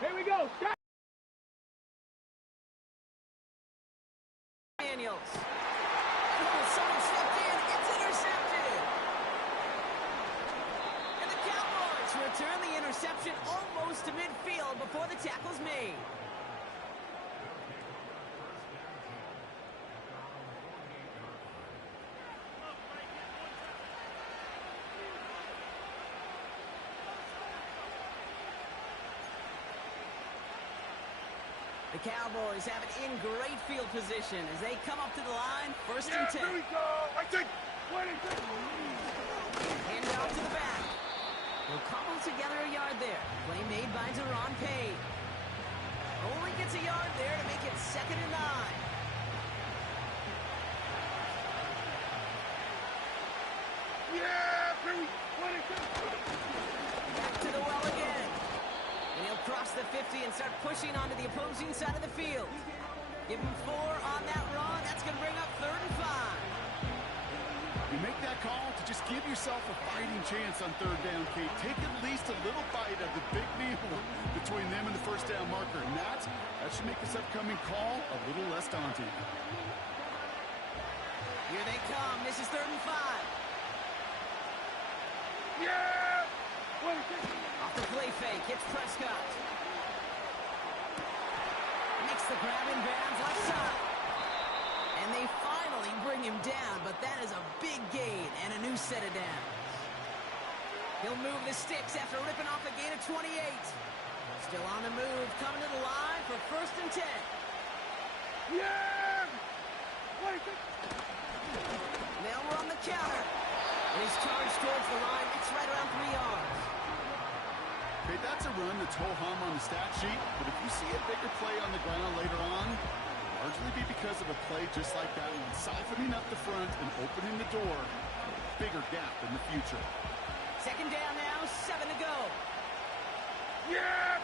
Here we go. Stop. Daniels. Oh, someone stepped in. It's intercepted. And the Cowboys return the interception almost to midfield before the tackle's made. The Cowboys have it in great field position as they come up to the line, 1st and 10. Here we go. I think. Hand out to the back. He'll cobble together a yard there. Play made by Deron Payne. Only gets a yard there to make it 2nd and 9. Yeah, Back to the well again. And he'll cross the 50 and start pushing onto the opposing side of the field. Give him 4 on that run. That's going to bring up 3rd and 5. You make that call to just give yourself a fighting chance on 3rd down, Kate. Take at least a little bite of the big meal between them and the 1st down marker. And that should make this upcoming call a little less daunting. Here they come. This is 3rd and 5. Yeah! Off the play fake, it's Prescott. Makes the grab in bounds left side. And they finally bring him down, but that is a big gain and a new set of downs. He'll move the sticks after ripping off a gain of 28. Still on the move, coming to the line for 1st and 10. Yeah! They'll run the counter. He's charged towards the line. It's right around 3 yards. Okay, that's a run that's ho-hum on the stat sheet, but if you see a bigger play on the ground later on, largely be because of a play just like that one, siphoning up the front and opening the door, bigger gap in the future. 2nd down now, 7 to go. Yeah!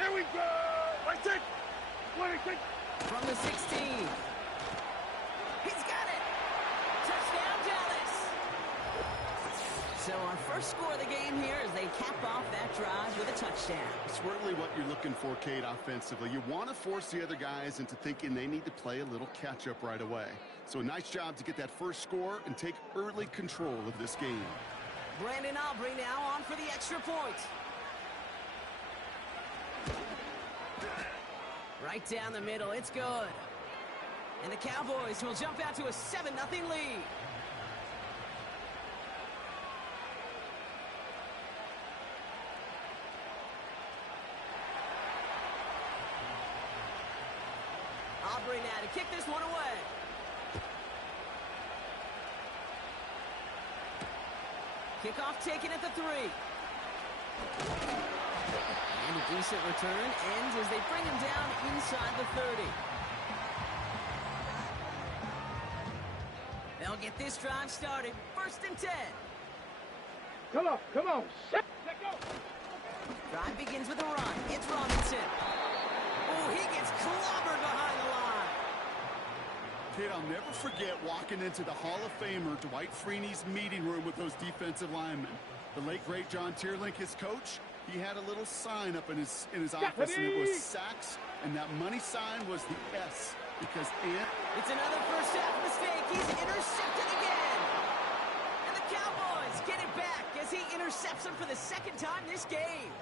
Here we go! I think. From the 16. He's got it! Touchdown, Dallas! So our first score of the game here as they cap off that drive with a touchdown. It's really what you're looking for, Kate, offensively. You want to force the other guys into thinking they need to play a little catch-up right away. So a nice job to get that first score and take early control of this game. Brandon Aubrey now on for the extra point. Right down the middle, it's good. And the Cowboys will jump out to a 7-0 lead. Aubrey now to kick this one away. Kickoff taken at the 3. And a decent return ends as they bring him down inside the 30. They'll get this drive started. 1st and 10. Come on. Let go. Drive begins with a run. It's Robinson. Oh, he gets clobbered behind the line. Kate, I'll never forget walking into the Hall of Famer Dwight Freeney's meeting room with those defensive linemen. The late, great John Tierlink, his coach, he had a little sign up in his office, and it was sacks, and that money sign was the S, because it's another first half mistake. He's intercepted again. And the Cowboys get it back as he intercepts him for the 2nd time this game.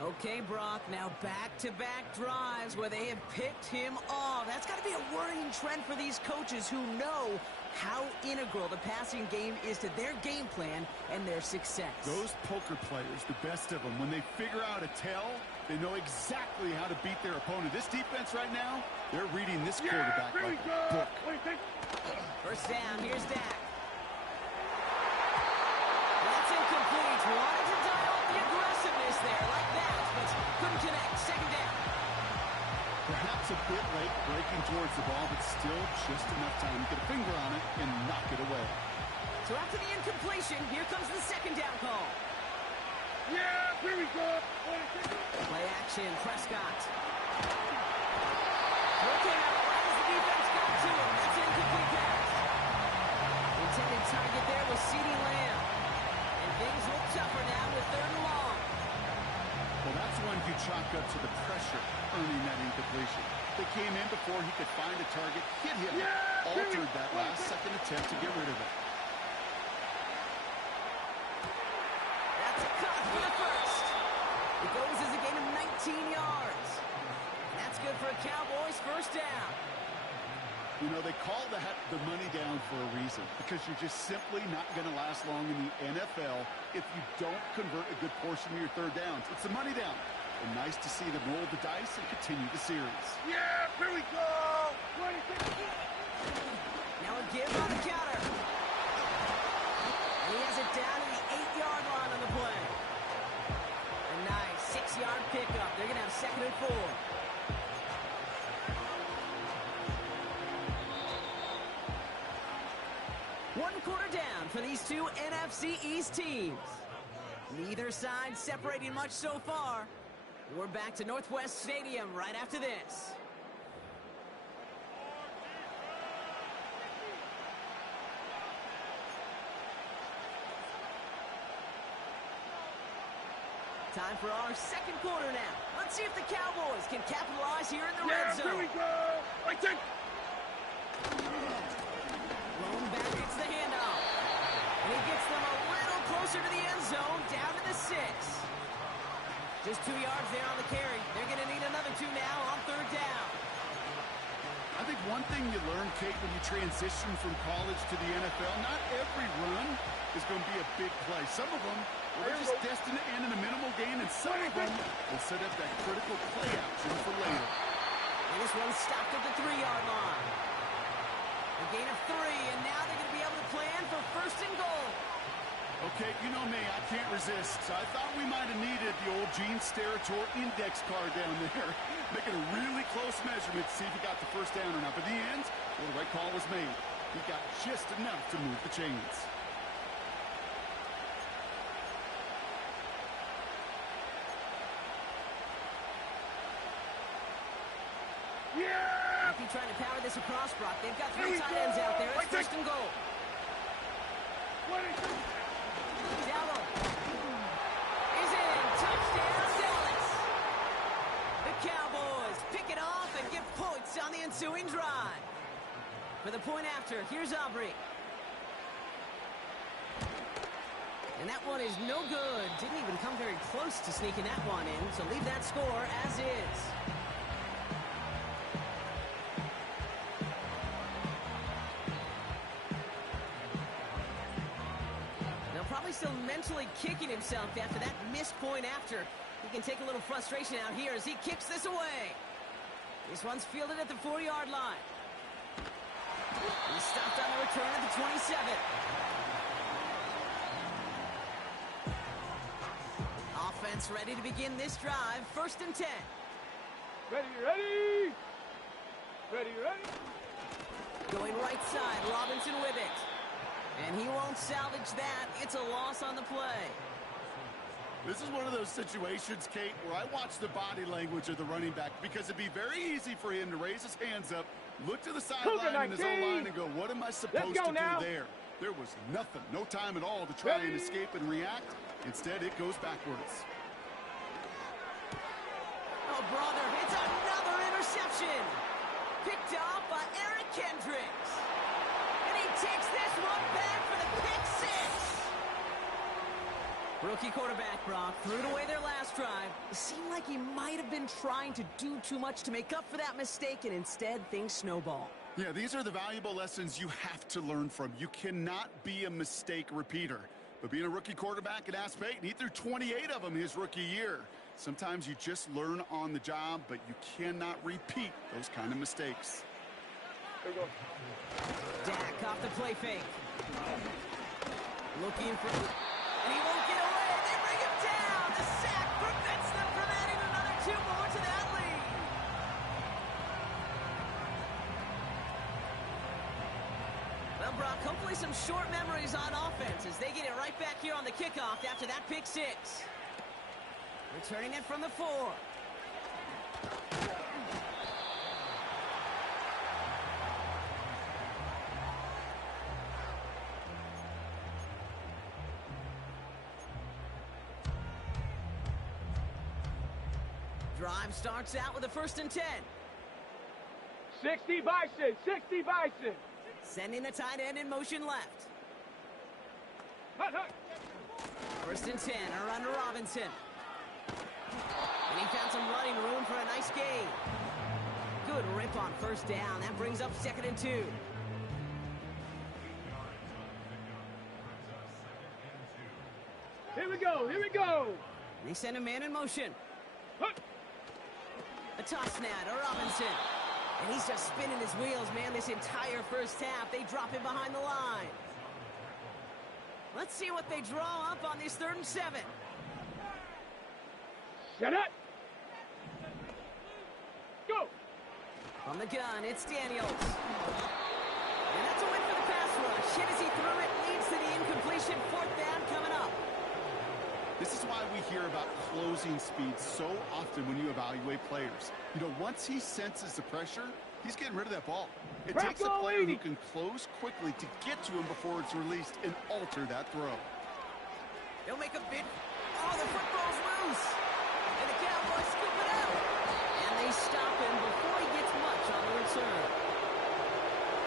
Okay, Brock, now back-to-back drives where they have picked him off. That's got to be a worrying trend for these coaches who know how integral the passing game is to their game plan and their success. Those poker players, the best of them, when they figure out a tell, they know exactly how to beat their opponent. This defense right now, they're reading this quarterback like a book. 1st down, here's Dak. That's incomplete. towards the ball, but still just enough time to get a finger on it and knock it away. So after the incompletion, here comes the second down call. Yeah, here we go. Play action, Prescott. Looking out, right as the defense got to him. That's an incomplete pass. The intended target there was CeeDee Lamb. And things look tougher now with 3rd and long. Well, that's one you chalk up to the pressure earning that incompletion. They came in before he could find a target, hit him, altered that last-second attempt to get rid of it. That's a cut for the first. It goes as a gain of 19 yards. And that's good for a Cowboys first down. You know, they call that the money down for a reason, because you're just simply not going to last long in the NFL if you don't convert a good portion of your 3rd downs. It's the money down. And nice to see them roll the dice and continue the series. Yeah, here we go. Now a give on the counter. And he has it down to the 8-yard line on the play. A nice 6-yard pickup. They're going to have 2nd and 4. One quarter down for these two NFC East teams. Neither side separating much so far. We're back to Northwest Stadium right after this. Time for our second quarter now. Let's see if the Cowboys can capitalize here in the red zone. Here we go. Right there. Blown back, it's the handoff. And he gets them a little closer to the end zone, down to the 6. Just 2 yards there on the carry. They're going to need another 2 now on 3rd down. I think one thing you learn, Kate, when you transition from college to the NFL, not every run is going to be a big play. Some of them, well, they're just destined to end in a minimal gain, and some of them will set up that critical play action for later. And this one's stopped at the 3-yard line. A gain of 3, and now they're going to be able to plan for 1st and goal. Okay, you know me, I can't resist. I thought we might have needed the old Gene Steratore index card down there, making a really close measurement to see if he got the first down or not. But in the end, well, the right call was made. He got just enough to move the chains. Yeah! If you're trying to power this across, Brock, they've got 3 tight ends out there. It's 1st and goal. Dallo is in. Touchdown, Dallas. The Cowboys pick it off and get points on the ensuing drive. For the point after, here's Aubrey. And that one is no good. Didn't even come very close to sneaking that one in, so leave that score as is. Still mentally kicking himself after that missed point after. He can take a little frustration out here as he kicks this away. This one's fielded at the 4-yard line. He's stopped on the return at the 27. Offense ready to begin this drive. 1st and 10. Ready. Going right side, Robinson with it. And he won't salvage that. It's a loss on the play. This is one of those situations, Kate, where I watch the body language of the running back, because it'd be very easy for him to raise his hands up, look to the sideline in his own line and go, what am I supposed to do there? There was nothing, no time at all to try and escape and react. Instead, it goes backwards. Oh, brother, it's another interception. Picked off by Eric Kendricks. And he takes this one back for the pick 6. Rookie quarterback, Brock, threw it away their last drive. It seemed like he might have been trying to do too much to make up for that mistake, and instead things snowball. Yeah, these are the valuable lessons you have to learn from. You cannot be a mistake repeater. But being a rookie quarterback at App State, he threw 28 of them his rookie year. Sometimes you just learn on the job, but you cannot repeat those kind of mistakes. There we go. Dak off the play fake. Looking for... And he won't get away. They bring him down. The sack prevents them from adding another 2 more to that lead. Brock. Hopefully some short memories on offense as they get it right back here on the kickoff after that pick six. Returning it from the 4. Drive starts out with a 1st and 10. 60 Bison, 60 Bison. Sending the tight end in motion left. 1st and 10, around to Robinson. And he found some running room for a nice gain. Good rip on 1st down. That brings up 2nd and 2. Here we go, here we go. They send a man in motion. A toss now to Robinson. And he's just spinning his wheels, man, this entire 1st half. They drop him behind the line. Let's see what they draw up on this 3rd and 7. Set it. Go. On the gun, it's Daniels. And that's a win for the pass rush. Hit as he threw it, leads to the incompletion. 4th down coming up. This is why we hear about closing speed so often when you evaluate players. You know, once he senses the pressure, he's getting rid of that ball. It takes a player who can close quickly to get to him before it's released and alter that throw. They'll make a bid. Oh, the football's loose. And the Cowboys scoop it out. And they stop him before he gets much on the return.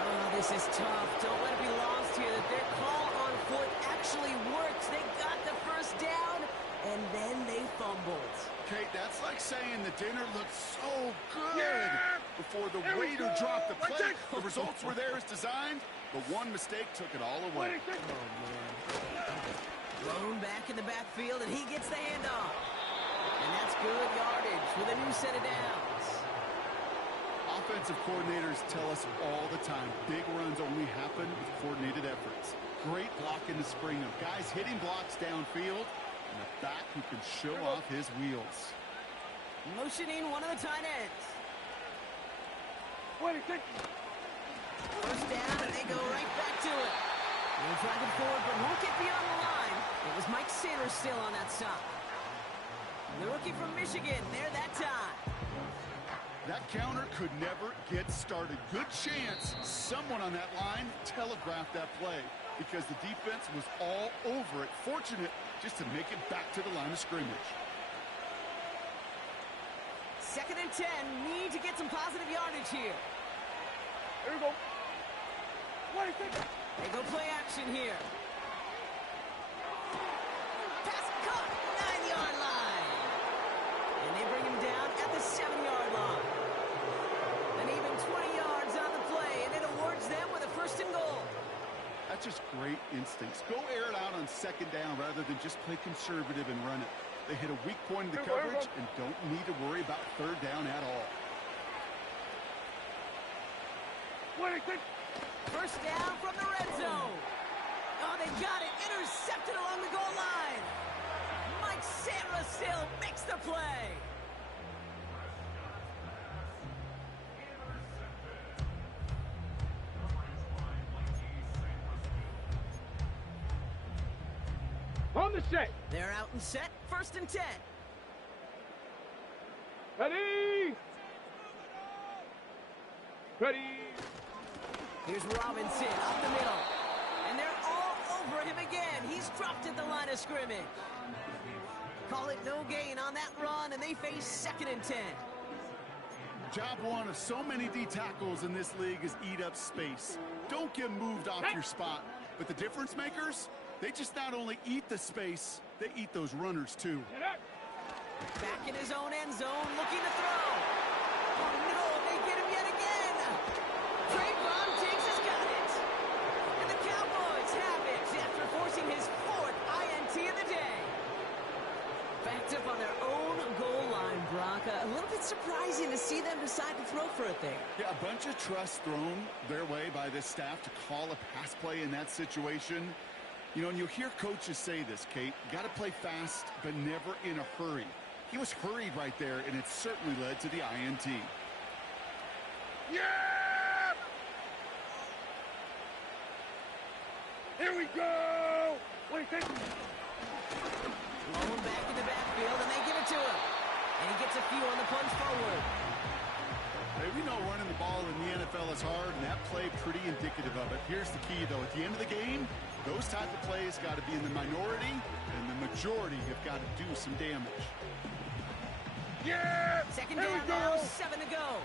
Oh, this is tough. Don't let it be lost here that their call on foot actually works. They got the 1st down, and then they fumbled. Kate, that's like saying the dinner looked so good before the waiter dropped the plate. The results were there as designed, but one mistake took it all away. Oh, man. Thrown back in the backfield, and he gets the handoff. And that's good yardage with a new set of downs. Offensive coordinators tell us all the time, big runs only happen with coordinated efforts. Great block in the spring of guys hitting blocks downfield, and a back who can show off his wheels. Motioning one of the tight ends. 1st down, and they go right back to it. They'll drive it forward, but won't get beyond the line. It was Mike Sanders still on that stop. The rookie from Michigan, there that time. That counter could never get started. Good chance someone on that line telegraphed that play because the defense was all over it. Fortunate just to make it back to the line of scrimmage. 2nd and 10. Need to get some positive yardage here. Here we go. They go play action here. Pass caught. 9-yard line. And they bring him down at the 7-yard line. An even 20 yards on the play, and it awards them with a 1st and goal. That's just great instincts. Go air it out on 2nd down rather than just play conservative and run it. They hit a weak point in the coverage and don't need to worry about 3rd down at all. 1st down from the red zone. Oh, they got it. Intercepted along the goal line. Mike Sanders still makes the play. On the set. They're out and set. 1st and 10. Ready. Ready. Here's Robinson up the middle. And they're all over him again. He's dropped at the line of scrimmage. Call it no gain on that run, and they face 2nd and 10. Job one of so many D tackles in this league is eat up space. Don't get moved off your spot. But the difference makers, they just not only eat the space, they eat those runners too. Back in his own end zone, looking to throw. Oh no, they get him yet again. Trayvon Diggs has got it. And the Cowboys have it after forcing his 4th INT of the day. Backed up on their own goal line, Brock. A little bit surprising to see them decide to throw for it there. Yeah, a bunch of trust thrown their way by this staff to call a pass play in that situation. You know, and you'll hear coaches say this, Kate. You got to play fast, but never in a hurry. He was hurried right there, and it certainly led to the INT. Yeah! Here we go! What do you think? Rolling back in the backfield, and they give it to him. And he gets a few on the punch forward. Hey, we know running the ball in the NFL is hard, and that play pretty indicative of it. Here's the key, though. At the end of the game, those type of plays got to be in the minority, and the majority have got to do some damage. Yeah! Second down now, 7 to go.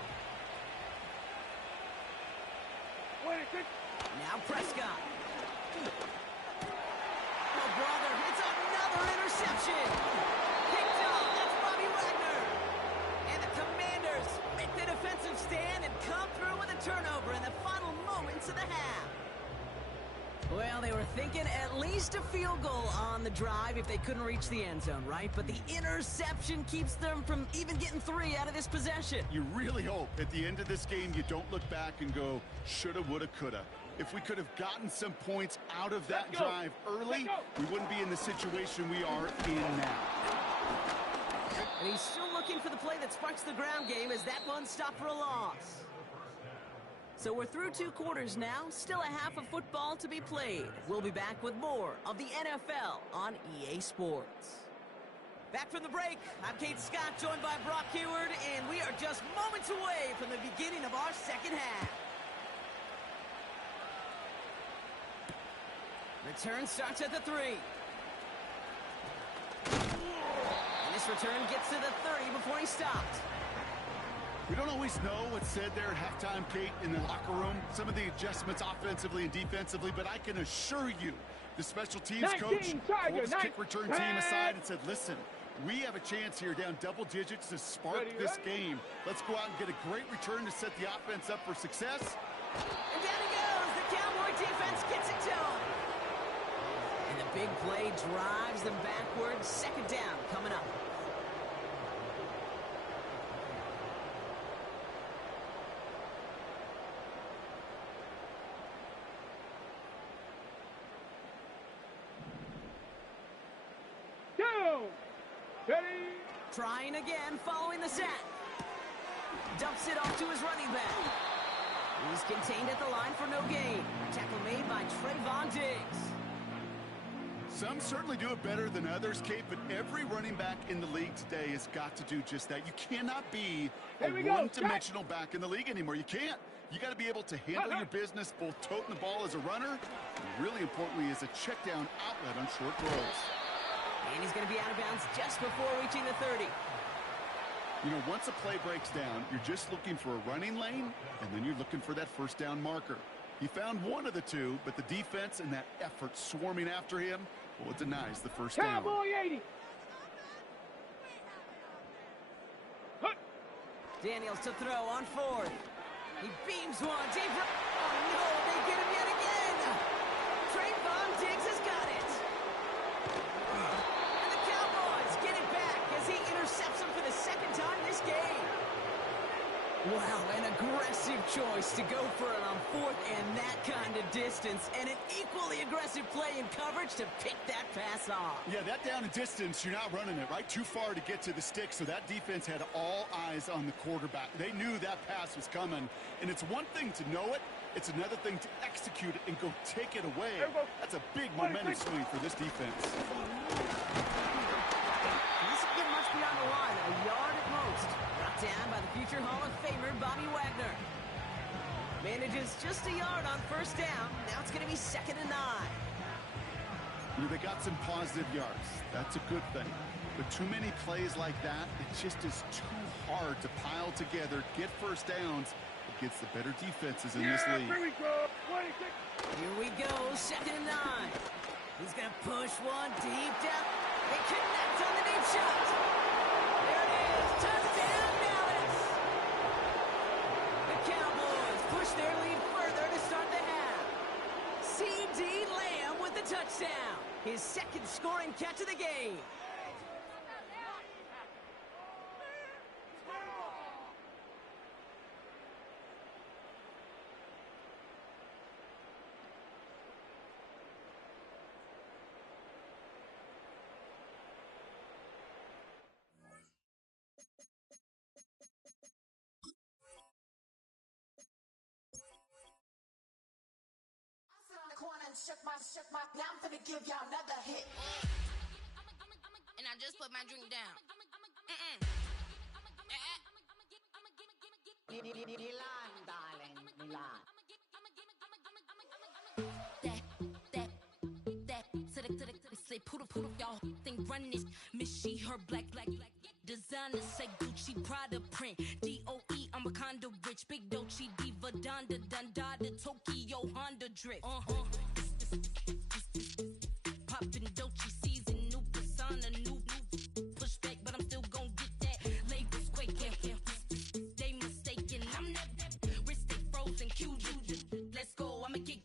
What do you think? Now Prescott. Oh, brother, it's another interception. Picked off, that's Bobby Wagner. And the Commanders make the defensive stand and come through with a turnover in the final moments of the half. Well, they were thinking at least a field goal on the drive if they couldn't reach the end zone, right? But the interception keeps them from even getting 3 out of this possession. You really hope at the end of this game you don't look back and go, shoulda, woulda, coulda. If we could have gotten some points out of that drive early, we wouldn't be in the situation we are in now. And he's still looking for the play that sparks the ground game as that one stopped for a loss. So we're through 2 quarters now, still a half of football to be played. We'll be back with more of the NFL on EA Sports. Back from the break, I'm Kate Scott, joined by Brock Huard, and we are just moments away from the beginning of our second half. Return starts at the 3. And this return gets to the 30 before he stopped. We don't always know what's said there at halftime, Kate, in the locker room. Some of the adjustments offensively and defensively, but I can assure you the special teams coach pulled his kick return team aside and said, listen, we have a chance here down double digits to spark this game. Let's go out and get a great return to set the offense up for success. And down he goes. The Cowboy defense gets it to him. And the big play drives them backwards. Second down coming up. Trying again, following the sack. Dumps it off to his running back. He's contained at the line for no gain. Tackle made by Trayvon Diggs. Some certainly do it better than others, Kate, but every running back in the league today has got to do just that. You cannot be a one-dimensional back in the league anymore. You can't. You got to be able to handle your business, both toting the ball as a runner, and really importantly as a check-down outlet on short throws. And he's going to be out of bounds just before reaching the 30. You know, once a play breaks down, you're just looking for a running lane, and then you're looking for that first down marker. He found one of the two, but the defense and that effort swarming after him, well, it denies the first down. Cowboy 80. Daniels to throw on 4th. He beams one deep. Oh, no, they get him yet again. Trayvon Diggs has got it. And the Cowboys get it back as he intercepts him for the second time this game. Wow, an aggressive choice to go for it on 4th and that kind of distance, and an equally aggressive play in coverage to pick that pass off. Yeah, that down and distance, you're not running it, right? Too far to get to the stick, so that defense had all eyes on the quarterback. They knew that pass was coming, and it's one thing to know it, it's another thing to execute it and go take it away. That's a big momentum swing for this defense. This will get much beyond the line, a yard at most. Brought down by the future Hall of Famer, Bobby Wagner. Manages just a yard on first down. Now it's going to be 2nd and 9. You know, they got some positive yards. That's a good thing. But too many plays like that, it just is too hard to pile together, get first downs against the better defenses in this league. Here we go. Here we go, 2nd and 9. He's going to push one deep down. They connect on the deep shot. There it is. Touchdown, Dallas. The Cowboys push their lead further to start the half. C.D. Lamb with the touchdown. His second scoring catch of the game. now I'm finna give y'all another hit. And I just put my drink down. Milan, darling, Milan. That, say poodle, y'all think run this. Miss she, her black, designer say Gucci, Prada print. DOE, I'm a condo rich, big Dolce, Diva, Donda, Dundada, Tokyo, Honda drip. Poppin' Dolce season, new persona, new pushback, but I'm still gon' get that. Labels quaking, they mistaken. I'm that wrist stay frozen, QG. Let's go, I'ma get.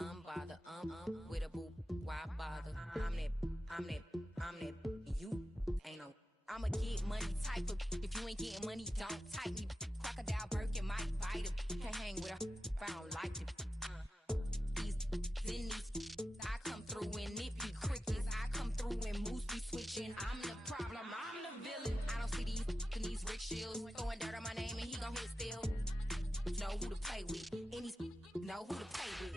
Unbothered, with a boo, why bother? I'm that, you ain't no. I'ma get money type of. If you ain't getting money, don't type me. Crocodile Birkin might bite him. Can't hang with her if I don't like it. These, I come through in nippy crickets. I come through in moose be switching. I'm the problem, I'm the villain. I don't see these Rick Shields throwing dirt on my name and he gon' hit still. Know who to play with, and he's know who to play with.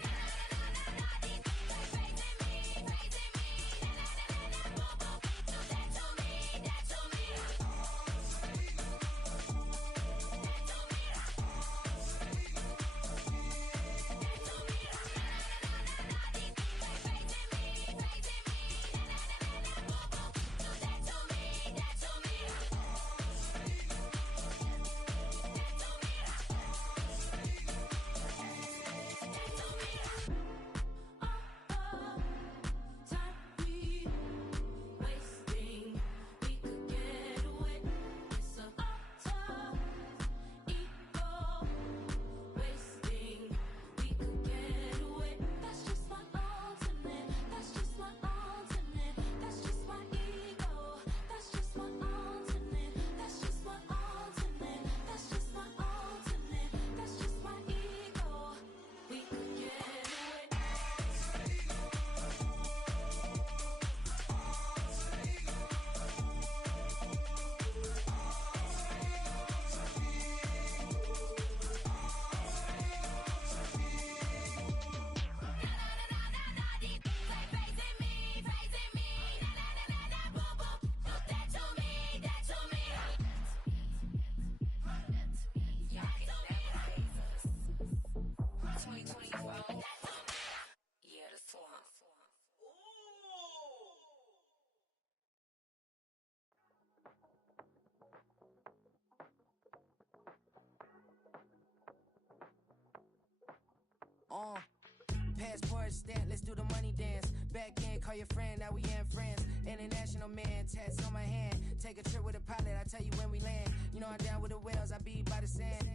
Passport stamp, let's do the money dance. Back in, call your friend, now we in friends. International man, tats on my hand. Take a trip with a pilot, I tell you when we land. You know I'm down with the whales, I be by the sand.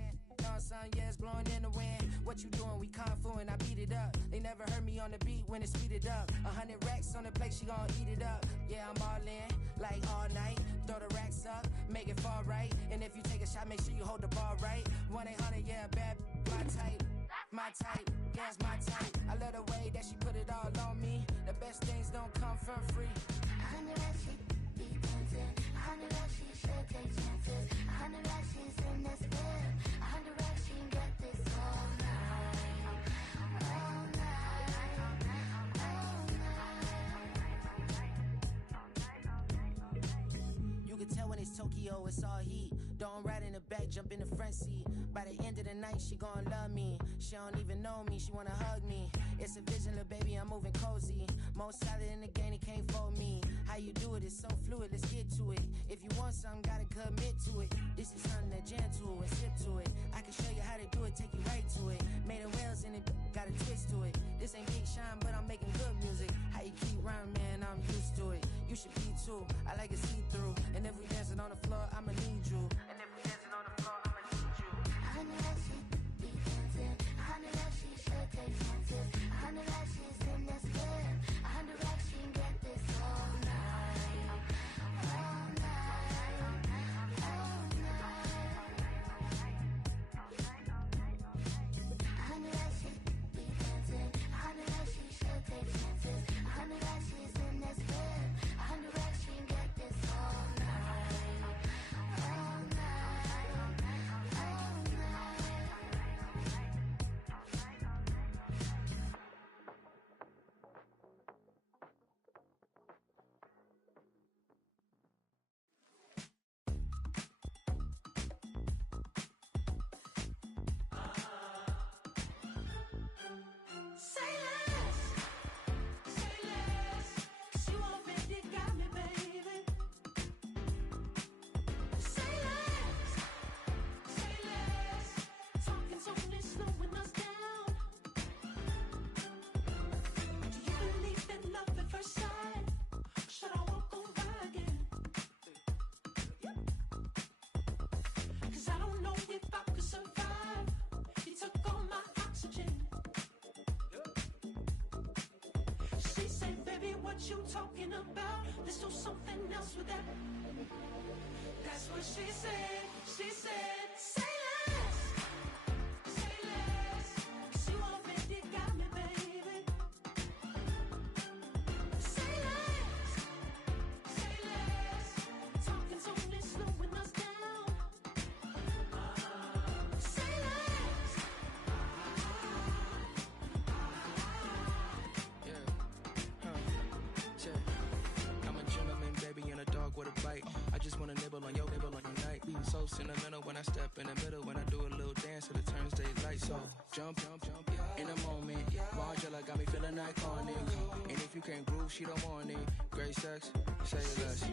On sun, yeah, it's blowing in the wind. What you doing? We kung fu and I beat it up. They never heard me on the beat when it speeded up. 100 racks on the plate, she gon' eat it up. Yeah, I'm all in, like all night. Throw the racks up, make it fall right. And if you take a shot, make sure you hold the ball right. 1-800, yeah, bad, my type. My type, yeah, it's my type. I love the way that she put it all on me. The best things don't come for free. 100 racks, she be dancing. 100 racks, she should take chances. 100 racks, she's in this bed. 100 racks, she can get this all night. All night. All night. You can tell when it's Tokyo, it's all heat. Don't ride in the back, jump in the front seat. By the end of the night, she gon' love me. She don't even know me, she wanna hug me. It's a vision, little baby, I'm moving cozy. Most solid in the game, he can't fold me. How you do it, it's so fluid, let's get to it. If you want something, gotta commit to it. This is something that gentle and sip to it. I can show you how to do it, take you right to it. Made of whales in it, got a twist to it. This ain't Big Sean, but I'm making good music. How you keep rhyming, man, I'm used to it. You should be too, I like it see-through. And if we dancing on the floor, I'ma need you. And if we dancing on the floor, I'ma need you. 100 racks, she be dancing. 100 racks, she should take chances. what you talking about. Let's do something else with that. That's what she said. She said, say less. Say less. 'Cause you already got me, baby. Say less. Say less. Talking's only slowing us down. Say less. I'm a gentleman, baby, and a dog with a bite. I just wanna nibble on your night. So sentimental when I step in the middle. When I do a little dance, till it turns daylight. So jump, in a moment. Margella got me feeling iconic. And if you can't groove, she don't want it. Great sex, say less.